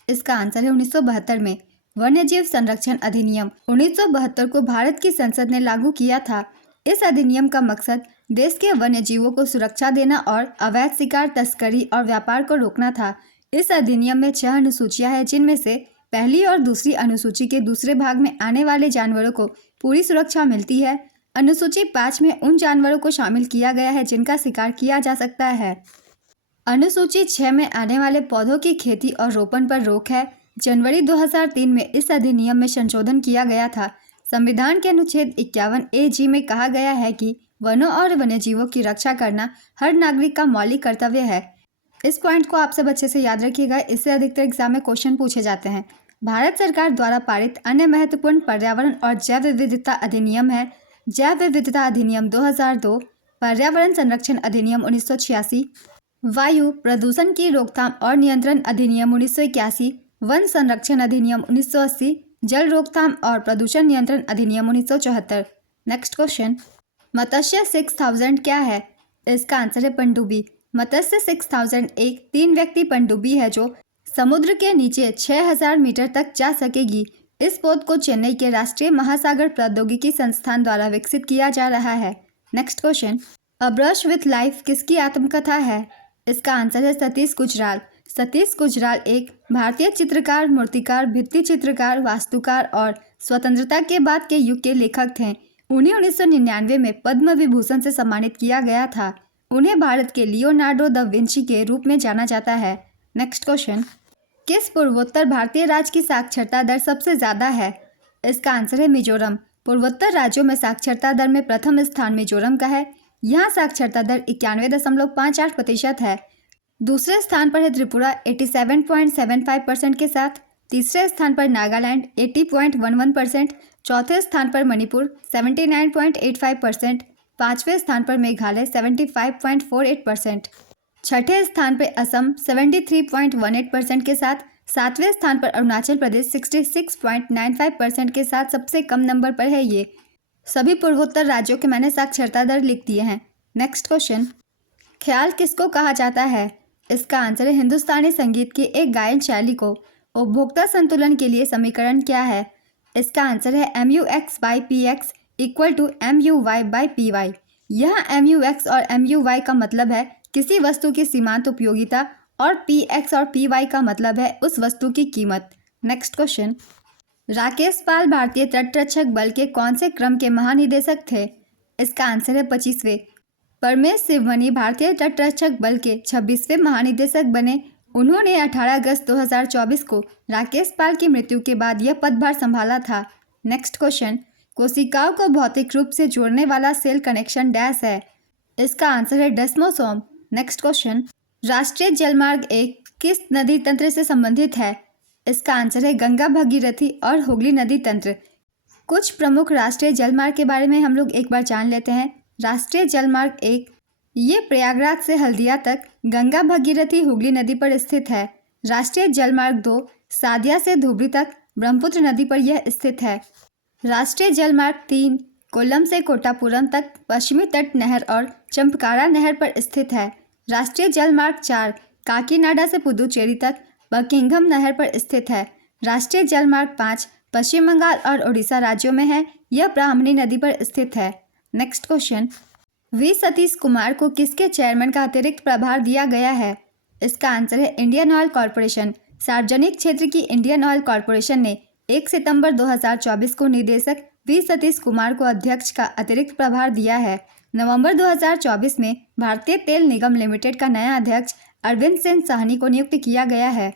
इसका आंसर है 1972 में। वन्यजीव संरक्षण अधिनियम 1972 को भारत की संसद ने लागू किया था। इस अधिनियम का मकसद देश के वन्यजीवों को सुरक्षा देना और अवैध शिकार, तस्करी और व्यापार को रोकना था। इस अधिनियम में 6 अनुसूचियां हैं, जिनमें से पहली और दूसरी अनुसूची के दूसरे भाग में आने वाले जानवरों को पूरी सुरक्षा मिलती है। अनुसूची 5 में उन जानवरों को शामिल किया गया है जिनका शिकार किया जा सकता है। अनुसूची 6 में आने वाले पौधों की खेती और रोपण पर रोक है। जनवरी 2003 में इस अधिनियम में संशोधन किया गया था। संविधान के अनुच्छेद 51A(g) में कहा गया है कि वनों और वन्यजीवों की रक्षा करना हर नागरिक का मौलिक कर्तव्य है। इस पॉइंट को आप सब अच्छे से याद रखिएगा, इससे अधिकतर एग्जाम में क्वेश्चन पूछे जाते हैं। भारत सरकार द्वारा पारित अन्य महत्वपूर्ण पर्यावरण और जैव विविधता अधिनियम है जैव विविधता अधिनियम 2002, पर्यावरण संरक्षण अधिनियम 1986, वायु प्रदूषण की रोकथाम और नियंत्रण अधिनियम 1981, वन संरक्षण अधिनियम 1980, जल रोकथाम और प्रदूषण नियंत्रण अधिनियम 1974। नेक्स्ट क्वेश्चन, मत्स्य 6000 क्या है? इसका आंसर है पनडुब्बी। मत्स्य 6000 एक 3 व्यक्ति पनडुब्बी है जो समुद्र के नीचे 6000 मीटर तक जा सकेगी। इस पोत को चेन्नई के राष्ट्रीय महासागर प्रौद्योगिकी संस्थान द्वारा विकसित किया जा रहा है। Next question, a brush with life किसकी आत्मकथा है? इसका आंसर है सतीश गुजराल। सतीश गुजराल एक भारतीय चित्रकार, मूर्तिकार, भित्ति चित्रकार, वास्तुकार और स्वतंत्रता के बाद के युग के लेखक थे। उन्हें 1999 में पद्म विभूषण से सम्मानित किया गया था। उन्हें भारत के लियोनार्डो द विंची के रूप में जाना जाता है। नेक्स्ट क्वेश्चन, किस पूर्वोत्तर भारतीय राज्य की साक्षरता दर सबसे ज़्यादा है? इसका आंसर है मिजोरम। पूर्वोत्तर राज्यों में साक्षरता दर में प्रथम स्थान मिजोरम का है। यहाँ साक्षरता दर 91.58% है। दूसरे स्थान पर है त्रिपुरा 87.75% के साथ। तीसरे स्थान पर नागालैंड 80.11%। चौथे स्थान पर मणिपुर 79.85%। पाँचवें स्थान पर मेघालय 75.48%। छठे स्थान पर असम 73.18% के साथ। सातवें स्थान पर अरुणाचल प्रदेश 66.95% के साथ सबसे कम नंबर पर है। ये सभी पूर्वोत्तर राज्यों के मैंने साक्षरता दर लिख दिए हैं। नेक्स्ट क्वेश्चन, ख्याल किसको कहा जाता है? इसका आंसर है हिंदुस्तानी संगीत की एक गायन शैली को। उपभोक्ता संतुलन के लिए समीकरण क्या है? इसका आंसर है MUX/PX = MUY/PY। यहाँ MUX और MUY का मतलब है किसी वस्तु की सीमांत उपयोगिता और PX और PY का मतलब है उस वस्तु की कीमत। नेक्स्ट क्वेश्चन, राकेश पाल भारतीय तटरक्षक बल के कौन से क्रम के महानिदेशक थे? इसका आंसर है 25वें। परमेश शिवमणि भारतीय तटरक्षक बल के 26वें महानिदेशक बने। उन्होंने 18 अगस्त 2024 को राकेश पाल की मृत्यु के बाद यह पदभार संभाला था। नेक्स्ट क्वेश्चन, कोशिकाओं को भौतिक रूप से जोड़ने वाला सेल कनेक्शन डैश है। इसका आंसर है डेस्मोसोम। नेक्स्ट क्वेश्चन, राष्ट्रीय जलमार्ग 1 किस नदी तंत्र से संबंधित है? इसका आंसर है गंगा, भगीरथी और हुगली नदी तंत्र। कुछ प्रमुख राष्ट्रीय जलमार्ग के बारे में हम लोग एक बार जान लेते हैं। राष्ट्रीय जलमार्ग 1 ये प्रयागराज से हल्दिया तक गंगा, भगीरथी, हुगली नदी पर स्थित है। राष्ट्रीय जलमार्ग 2 सादिया से धुबरी तक ब्रह्मपुत्र नदी पर यह स्थित है। राष्ट्रीय जलमार्ग 3 कोल्लम से कोटापुरम तक पश्चिमी तट नहर और चंपकारा नहर पर स्थित है। राष्ट्रीय जलमार्ग 4 काकीनाडा से पुदुचेरी तक बकिंघम नहर पर स्थित है। राष्ट्रीय जलमार्ग 5 पश्चिम बंगाल और उड़ीसा राज्यों में है। यह ब्राह्मणी नदी पर स्थित है। Next question, V Satish Kumar को किसके चेयरमैन का अतिरिक्त प्रभार दिया गया है? इसका आंसर है इंडियन ऑयल कॉरपोरेशन। सार्वजनिक क्षेत्र की इंडियन ऑयल कॉरपोरेशन ने 1 सितंबर 2024 को निदेशक वी सतीश कुमार को अध्यक्ष का अतिरिक्त प्रभार दिया है। नवंबर 2024 में भारतीय तेल निगम लिमिटेड का नया अध्यक्ष अरविंद सेन साहनी को नियुक्त किया गया है।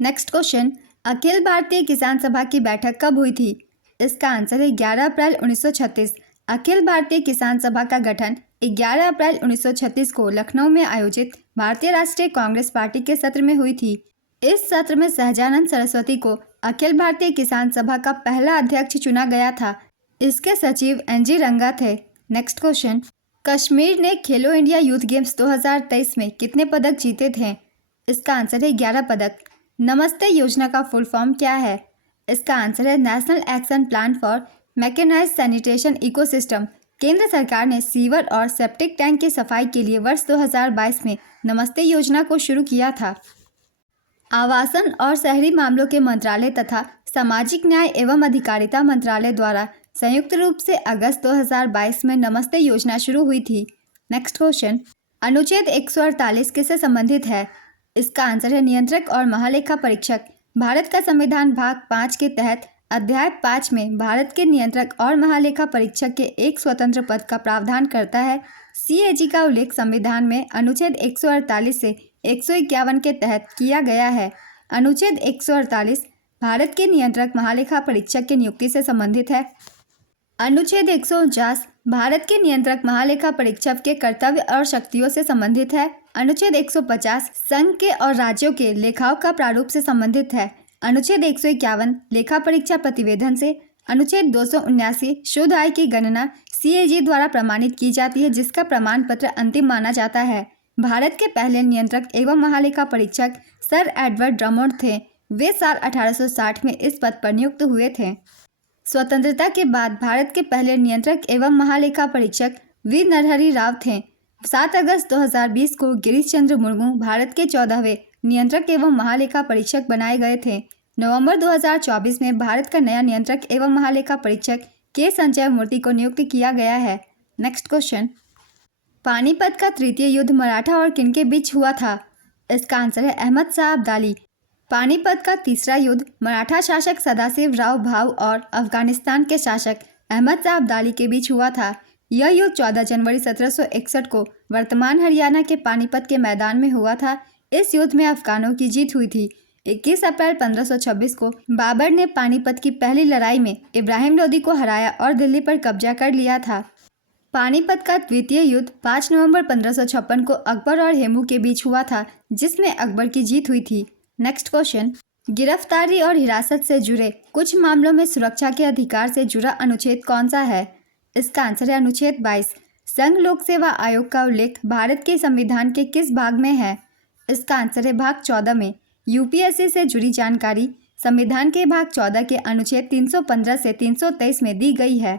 नेक्स्ट क्वेश्चन, अखिल भारतीय किसान सभा की बैठक कब हुई थी? इसका आंसर है 11 अप्रैल 1936। अखिल भारतीय किसान सभा का गठन 11 अप्रैल 1936 को लखनऊ में आयोजित भारतीय राष्ट्रीय कांग्रेस पार्टी के सत्र में हुई थी। इस सत्र में सहजानंद सरस्वती को अखिल भारतीय किसान सभा का पहला अध्यक्ष चुना गया था। इसके सचिव NG रंगा थे। नेक्स्ट क्वेश्चन, कश्मीर ने खेलो इंडिया यूथ गेम्स 2023 में कितने पदक जीते थे? इसका आंसर है 11 पदक। नमस्ते योजना का फुल फॉर्म क्या है? इसका आंसर है national action plan for mechanised sanitation ecosystem. केंद्र सरकार ने सीवर और सेप्टिक टैंक की सफाई के लिए वर्ष 2022 में नमस्ते योजना को शुरू किया था। आवासन और शहरी मामलों के मंत्रालय तथा सामाजिक न्याय एवं अधिकारिता मंत्रालय द्वारा संयुक्त रूप से अगस्त 2022 में नमस्ते योजना शुरू हुई थी। नेक्स्ट क्वेश्चन, अनुच्छेद 148 किससे संबंधित है? इसका आंसर है नियंत्रक और महालेखा परीक्षक। भारत का संविधान भाग 5 के तहत अध्याय 5 में भारत के नियंत्रक और महालेखा परीक्षक के एक स्वतंत्र पद का प्रावधान करता है। CAG का उल्लेख संविधान में अनुच्छेद 148 से 151 के तहत किया गया है। अनुच्छेद 148 भारत के नियंत्रक महालेखा परीक्षक की नियुक्ति से संबंधित है। अनुच्छेद 149 भारत के नियंत्रक महालेखा परीक्षक के कर्तव्य और शक्तियों से संबंधित है। अनुच्छेद 150 संघ के और राज्यों के लेखाओं का प्रारूप से संबंधित है। अनुच्छेद 151 लेखा परीक्षा प्रतिवेदन से। अनुच्छेद 279 शुद्ध आय की गणना CAG द्वारा प्रमाणित की जाती है, जिसका प्रमाण पत्र अंतिम माना जाता है। भारत के पहले नियंत्रक एवं महालेखा परीक्षक सर एडवर्ड ड्रमोंड थे। वे साल 1860 में इस पद पर नियुक्त हुए थे। स्वतंत्रता के बाद भारत के पहले नियंत्रक एवं महालेखा परीक्षक वी नरहरि राव थे। 7 अगस्त 2020 को गिरीश चंद्र मुर्मू भारत के 14वें नियंत्रक एवं महालेखा परीक्षक बनाए गए थे। नवंबर 2024 में भारत का नया नियंत्रक एवं महालेखा परीक्षक के संजय मूर्ति को नियुक्त किया गया है। नेक्स्ट क्वेश्चन, पानीपत का तृतीय युद्ध मराठा और किन के बीच हुआ था? इसका आंसर है अहमद शाह अब्दाली। पानीपत का तीसरा युद्ध मराठा शासक सदाशिव राव भाऊ और अफगानिस्तान के शासक अहमद शाह अब्दाली के बीच हुआ था। यह युद्ध 14 जनवरी 1761 को वर्तमान हरियाणा के पानीपत के मैदान में हुआ था। इस युद्ध में अफगानों की जीत हुई थी। 21 अप्रैल 1526 को बाबर ने पानीपत की पहली लड़ाई में इब्राहिम लोदी को हराया और दिल्ली पर कब्जा कर लिया था। पानीपत का द्वितीय युद्ध 5 नवंबर 1556 को अकबर और हेमू के बीच हुआ था, जिसमें अकबर की जीत हुई थी। नेक्स्ट क्वेश्चन, गिरफ्तारी और हिरासत से जुड़े कुछ मामलों में सुरक्षा के अधिकार से जुड़ा अनुच्छेद कौन सा है? इसका आंसर है अनुच्छेद 22। संघ लोक सेवा आयोग का उल्लेख भारत के संविधान के किस भाग में है? इसका आंसर है भाग 14 में। यूपीएससी से जुड़ी जानकारी संविधान के भाग 14 के अनुच्छेद 315 से 323 में दी गई है।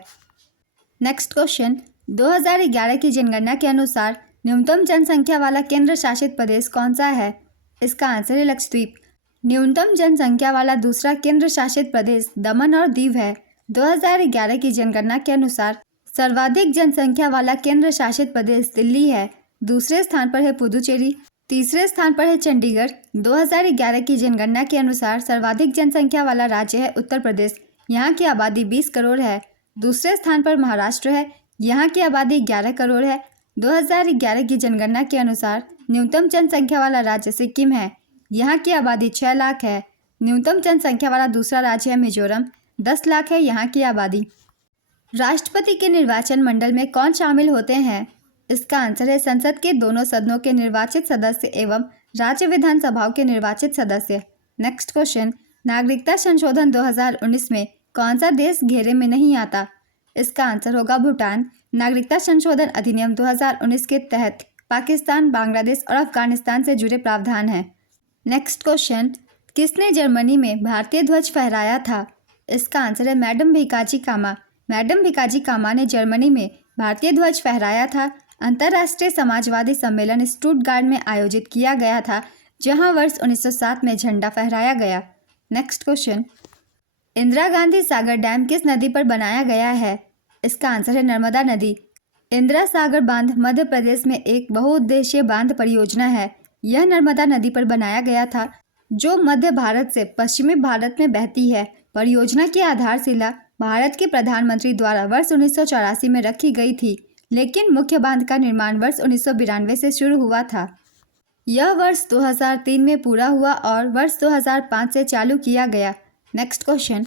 नेक्स्ट क्वेश्चन, 2011 की जनगणना के अनुसार न्यूनतम जनसंख्या वाला केंद्र शासित प्रदेश कौन सा है? इसका आंसर है लक्षद्वीप। न्यूनतम जनसंख्या वाला दूसरा केंद्र शासित प्रदेश दमन और दीव है। 2011 की जनगणना के अनुसार सर्वाधिक जनसंख्या वाला केंद्र शासित प्रदेश दिल्ली है। दूसरे स्थान पर है पुदुचेरी। तीसरे स्थान पर है चंडीगढ़। 2011 की जनगणना के अनुसार सर्वाधिक जनसंख्या वाला राज्य है उत्तर प्रदेश। यहाँ की आबादी 20 करोड़ है। दूसरे स्थान पर महाराष्ट्र है। यहाँ की आबादी 11 करोड़ है। 2011 की जनगणना के अनुसार न्यूनतम जनसंख्या वाला राज्य सिक्किम है। यहाँ की आबादी 6 लाख है। न्यूनतम जनसंख्या वाला दूसरा राज्य है मिजोरम। 10 लाख है यहाँ की आबादी। राष्ट्रपति के निर्वाचन मंडल में कौन शामिल होते हैं? इसका आंसर है संसद के दोनों सदनों के निर्वाचित सदस्य एवं राज्य विधानसभाओं के निर्वाचित सदस्य। नेक्स्ट क्वेश्चन, नागरिकता संशोधन 2019 में कौन सा देश घेरे में नहीं आता? इसका आंसर होगा भूटान। नागरिकता संशोधन अधिनियम 2019 के तहत पाकिस्तान, बांग्लादेश और अफगानिस्तान से जुड़े प्रावधान हैं। नेक्स्ट क्वेश्चन, किसने जर्मनी में भारतीय ध्वज फहराया था? इसका आंसर है मैडम भिकाजी कामा। मैडम भिकाजी कामा ने जर्मनी में भारतीय ध्वज फहराया था। अंतर्राष्ट्रीय समाजवादी सम्मेलन स्टुटगार्ट में आयोजित किया गया था, जहां वर्ष 1907 में झंडा फहराया गया। Next question, Indira Gandhi Sagar dam किस नदी पर बनाया गया है? इसका आंसर है नर्मदा नदी। इंदिरा सागर बांध मध्य प्रदेश में एक बहुउद्देशीय बांध परियोजना है। यह नर्मदा नदी पर बनाया गया था, जो मध्य भारत से पश्चिमी भारत में बहती है। परियोजना की आधारशिला भारत के प्रधानमंत्री द्वारा वर्ष 1984 में रखी गई थी, लेकिन मुख्य बांध का निर्माण वर्ष 1992 से शुरू हुआ था। यह वर्ष 2003 में पूरा हुआ और वर्ष 2005 से चालू किया गया। नेक्स्ट क्वेश्चन,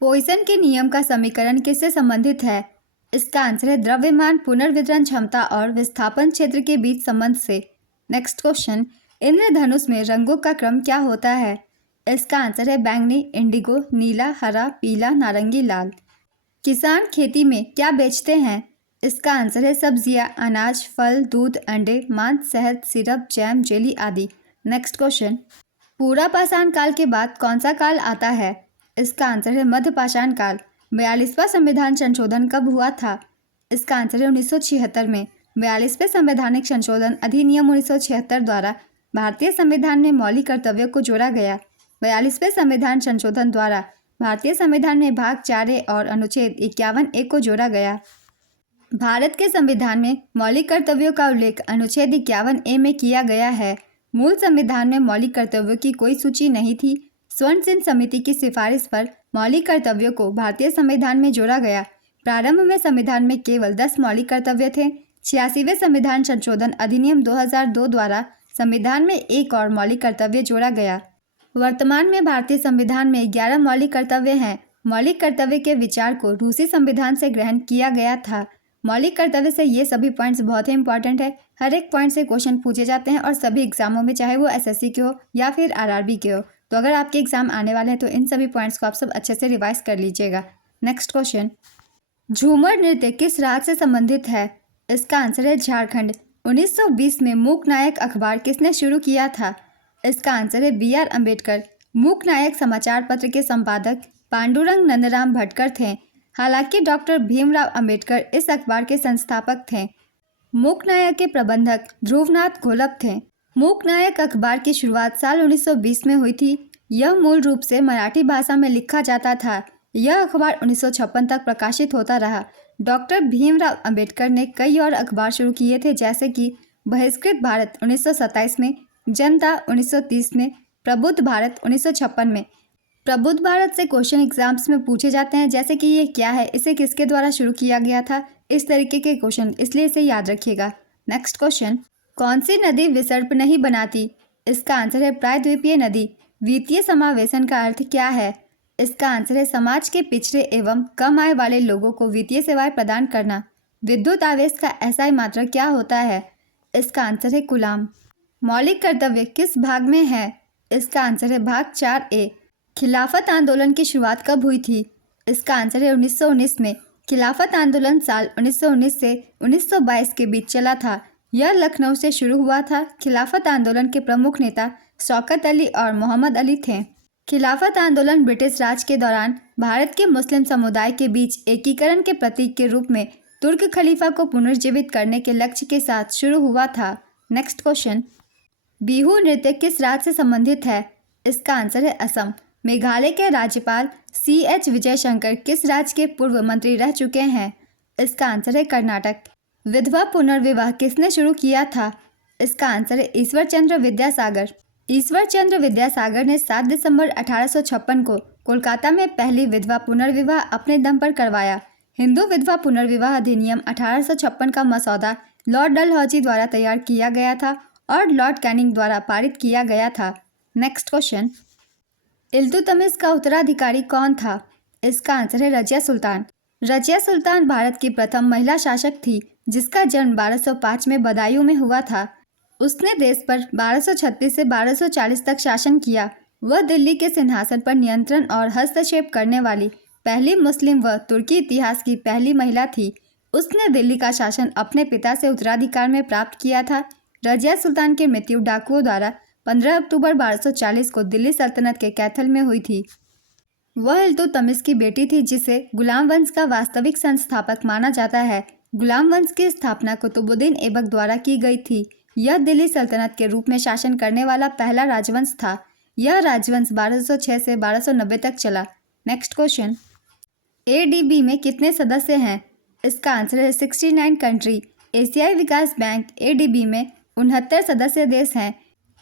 पॉइसन के नियम का समीकरण किससे संबंधित है? इसका आंसर है द्रव्यमान, पुनर्वितरण क्षमता और विस्थापन क्षेत्र के बीच संबंध से। नेक्स्ट क्वेश्चन, इंद्रधनुष में रंगों का क्रम क्या होता है? इसका आंसर है बैंगनी, इंडिगो, नीला, हरा, पीला, नारंगी, लाल। किसान खेती में क्या बेचते हैं? इसका आंसर है सब्जियां, अनाज, फल, दूध, अंडे, मांस, शहद, सिरप, जैम, जेली आदि। नेक्स्ट क्वेश्चन, पूरा पाषाण काल के बाद कौन सा काल आता है? इसका आंसर है मध्य पाषाण काल। 42वां संविधान संशोधन कब हुआ था? इसका आंसर है 1976 में। 42वें संवैधानिक संशोधन अधिनियम 1976 द्वारा भारतीय संविधान में मौलिक कर्तव्यों को जोड़ा गया। 42वें संविधान संशोधन द्वारा भारतीय संविधान में भाग 4A और अनुच्छेद 51A को जोड़ा गया। भारत के संविधान में मौलिक कर्तव्यों का उल्लेख अनुच्छेद 51A में किया गया है। मूल संविधान में मौलिक कर्तव्यों की कोई सूची नहीं थी। स्वर्ण सिंह समिति की सिफारिश पर मौलिक कर्तव्यों को भारतीय संविधान में जोड़ा गया। प्रारंभ में संविधान में केवल 10 मौलिक कर्तव्य थे। 86वें संविधान संशोधन अधिनियम 2002 द्वारा संविधान में एक और मौलिक कर्तव्य जोड़ा गया। वर्तमान में भारतीय संविधान में 11 मौलिक कर्तव्य हैं। मौलिक कर्तव्य के विचार को रूसी संविधान से ग्रहण किया गया था। मौलिक कर्तव्य से ये सभी पॉइंट्स बहुत ही इंपॉर्टेंट है। हर एक पॉइंट से क्वेश्चन पूछे जाते हैं और सभी एग्जामों में, चाहे वो एसएससी के हो या फिर आरआरबी के हो। तो अगर आपके एग्जाम आने वाले हैं तो इन सभी पॉइंट्स को आप सब अच्छे से रिवाइज कर लीजिएगा। नेक्स्ट क्वेश्चन, झूमर नृत्य किस राज्य से संबंधित है? इसका आंसर है झारखंड। 1920 में मूक नायक अखबार किसने शुरू किया था? इसका आंसर है बी.आर. अम्बेडकर। मूक नायक समाचार पत्र के संपादक पांडुरंग नंदराम भटकर थे। हालांकि डॉक्टर भीमराव अम्बेडकर इस अखबार के संस्थापक थे। मूक नायक के प्रबंधक ध्रुवनाथ घोलप थे। मूक नायक अखबार की शुरुआत साल 1920 में हुई थी। यह मूल रूप से मराठी भाषा में लिखा जाता था। यह अखबार 1956 तक प्रकाशित होता रहा। डॉक्टर भीमराव अंबेडकर ने कई और अखबार शुरू किए थे, जैसे कि बहिष्कृत भारत 1927 में, जनता 1930 में, प्रबुद्ध भारत 1956 में। प्रबुद्ध भारत से क्वेश्चन एग्जाम्स में पूछे जाते हैं, जैसे कि ये क्या है, इसे किसके द्वारा शुरू किया गया था, इस तरीके के क्वेश्चन, इसलिए इसे याद रखिएगा। नेक्स्ट क्वेश्चन, कौन सी नदी विसर्प नहीं बनाती? इसका आंसर है प्रायद्वीपीय नदी। वित्तीय समावेशन का अर्थ क्या है? इसका आंसर है समाज के पिछड़े एवं कम आय वाले लोगों को वित्तीय सेवाएं प्रदान करना। विद्युत आवेश का एसआई मात्रा क्या होता है? इसका आंसर है कूलाम। मौलिक कर्तव्य किस भाग में है? इसका आंसर है भाग 4A। खिलाफत आंदोलन की शुरुआत कब हुई थी? इसका आंसर है 1919 में। खिलाफत आंदोलन साल 1919 से 1922 के बीच चला था। यह लखनऊ से शुरू हुआ था। खिलाफत आंदोलन के प्रमुख नेता शौकत अली और मोहम्मद अली थे। खिलाफत आंदोलन ब्रिटिश राज के दौरान भारत के मुस्लिम समुदाय के बीच एकीकरण के प्रतीक के रूप में तुर्क खलीफा को पुनर्जीवित करने के लक्ष्य के साथ शुरू हुआ था। नेक्स्ट क्वेश्चन, बिहू नृत्य किस राज्य से संबंधित है? इसका आंसर है असम। मेघालय के राज्यपाल C.H. विजयशंकर किस राज्य के पूर्व मंत्री रह चुके हैं? इसका आंसर है कर्नाटक। विधवा पुनर्विवाह किसने शुरू किया था? इसका आंसर है ईश्वर चंद्र विद्यासागर। ईश्वर चंद्र विद्यासागर ने 7 दिसंबर 1856 को कोलकाता में पहली विधवा पुनर्विवाह अपने दम पर करवाया। हिंदू विधवा पुनर्विवाह अधिनियम 1856 का मसौदा लॉर्ड डलहौजी द्वारा तैयार किया गया था और लॉर्ड कैनिंग द्वारा पारित किया गया था। नेक्स्ट क्वेश्चन, इल्तुतमिश का उत्तराधिकारी कौन था? इसका आंसर है रजिया सुल्तान। रजिया सुल्तान भारत की प्रथम महिला शासक थी, जिसका जन्म 1205 में बदायूं में हुआ था। उसने देश पर 1236 से 1240 तक शासन किया। वह दिल्ली के सिंहासन पर नियंत्रण और हस्तक्षेप करने वाली पहली मुस्लिम व तुर्की इतिहास की पहली महिला थी। उसने दिल्ली का शासन अपने पिता से उत्तराधिकार में प्राप्त किया था। रजिया सुल्तान की मृत्यु डाकुओं द्वारा 15 अक्टूबर 1240 को दिल्ली सल्तनत के कैथल में हुई थी। वह इल्तुतमिश की बेटी थी, जिसे गुलाम वंश का वास्तविक संस्थापक माना जाता है। गुलाम वंश की स्थापना कुतुबुद्दीन ऐबक द्वारा की गई थी। यह दिल्ली सल्तनत के रूप में शासन करने वाला पहला राजवंश था। यह राजवंश 1206 से 1290 तक चला। नेक्स्ट क्वेश्चन, ADB में कितने सदस्य हैं? इसका आंसर है 69 कंट्री। एशियाई विकास बैंक ADB में 69 सदस्य देश हैं।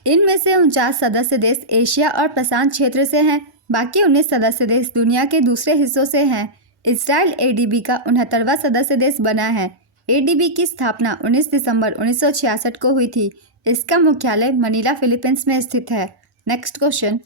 इनमें से 49 सदस्य देश एशिया और प्रशांत क्षेत्र से हैं। बाकी 19 सदस्य देश दुनिया के दूसरे हिस्सों से हैं। इसराइल ADB का 69वां सदस्य देश बना है। ADB की स्थापना 19 दिसंबर 1966 को हुई थी। इसका मुख्यालय मनीला, फिलीपींस में स्थित है। नेक्स्ट क्वेश्चन,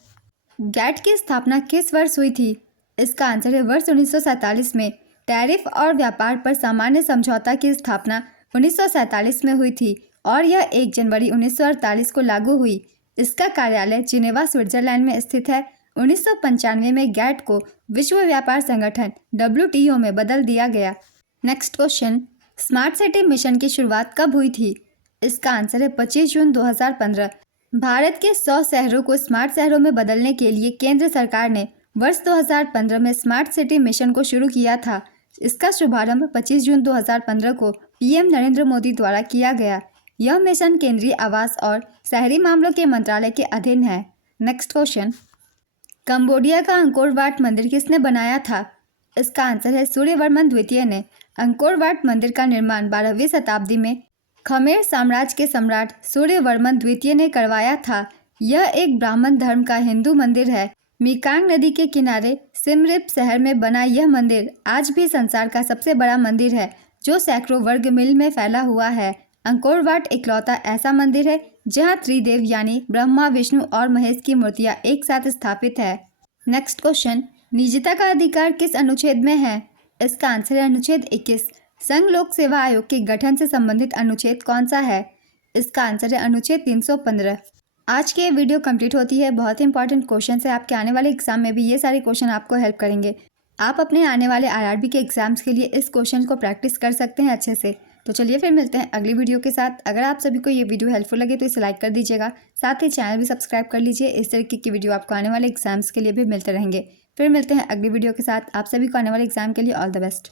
गैट की स्थापना किस वर्ष हुई थी? इसका आंसर है वर्ष 1947 में। टैरिफ और व्यापार पर सामान्य समझौता की स्थापना 1947 में हुई थी और यह 1 जनवरी 1948 को लागू हुई। इसका कार्यालय जिनेवा, स्विट्जरलैंड में स्थित है। 1995 में गैट को विश्व व्यापार संगठन WTO में बदल दिया गया। Next question, smart city mission की शुरुआत कब हुई थी? इसका आंसर है 25 जून 2015। भारत के 100 शहरों को स्मार्ट शहरों में बदलने के लिए केंद्र सरकार ने वर्ष 2015 में स्मार्ट सिटी मिशन को शुरू किया था। इसका शुभारंभ 25 जून 2015 को PM नरेंद्र मोदी द्वारा किया गया। यह मिशन केंद्रीय आवास और शहरी मामलों के मंत्रालय के अधीन है। नेक्स्ट क्वेश्चन, कंबोडिया का अंकोर वाट मंदिर किसने बनाया था? इसका आंसर है सूर्यवर्मन द्वितीय ने। अंकोर वाट मंदिर का निर्माण 12वीं शताब्दी में खमेर साम्राज्य के सम्राट सूर्यवर्मन द्वितीय ने करवाया था। यह एक ब्राह्मण धर्म का हिंदू मंदिर है। मेकांग नदी के किनारे सिमरिप शहर में बना यह मंदिर आज भी संसार का सबसे बड़ा मंदिर है, जो सैकड़ों वर्ग मील में फैला हुआ है। अंकोर वाट इकलौता ऐसा मंदिर है जहां त्रिदेव यानी ब्रह्मा, विष्णु और महेश की मूर्तियां एक साथ स्थापित है। नेक्स्ट क्वेश्चन, निजता का अधिकार किस अनुच्छेद में है? इसका आंसर है अनुच्छेद 21। संघ लोक सेवा आयोग के गठन से संबंधित अनुच्छेद कौन सा है? इसका आंसर है अनुच्छेद 315। आज की ये वीडियो कंप्लीट होती है। बहुत ही इंपॉर्टेंट क्वेश्चन है, आपके आने वाले एग्जाम में भी ये सारे क्वेश्चन आपको हेल्प करेंगे। आप अपने आने वाले आरआरबी के एग्जाम्स के लिए इस क्वेश्चन को प्रैक्टिस कर सकते हैं अच्छे से। तो चलिए फिर मिलते हैं अगली वीडियो के साथ। अगर आप सभी को ये वीडियो हेल्पफुल लगे तो इसे लाइक कर दीजिएगा, साथ ही चैनल भी सब्सक्राइब कर लीजिए। इस तरीके की वीडियो आपको आने वाले एग्जाम्स के लिए भी मिलते रहेंगे। फिर मिलते हैं अगली वीडियो के साथ। आप सभी को आने वाले एग्जाम के लिए ऑल द बेस्ट।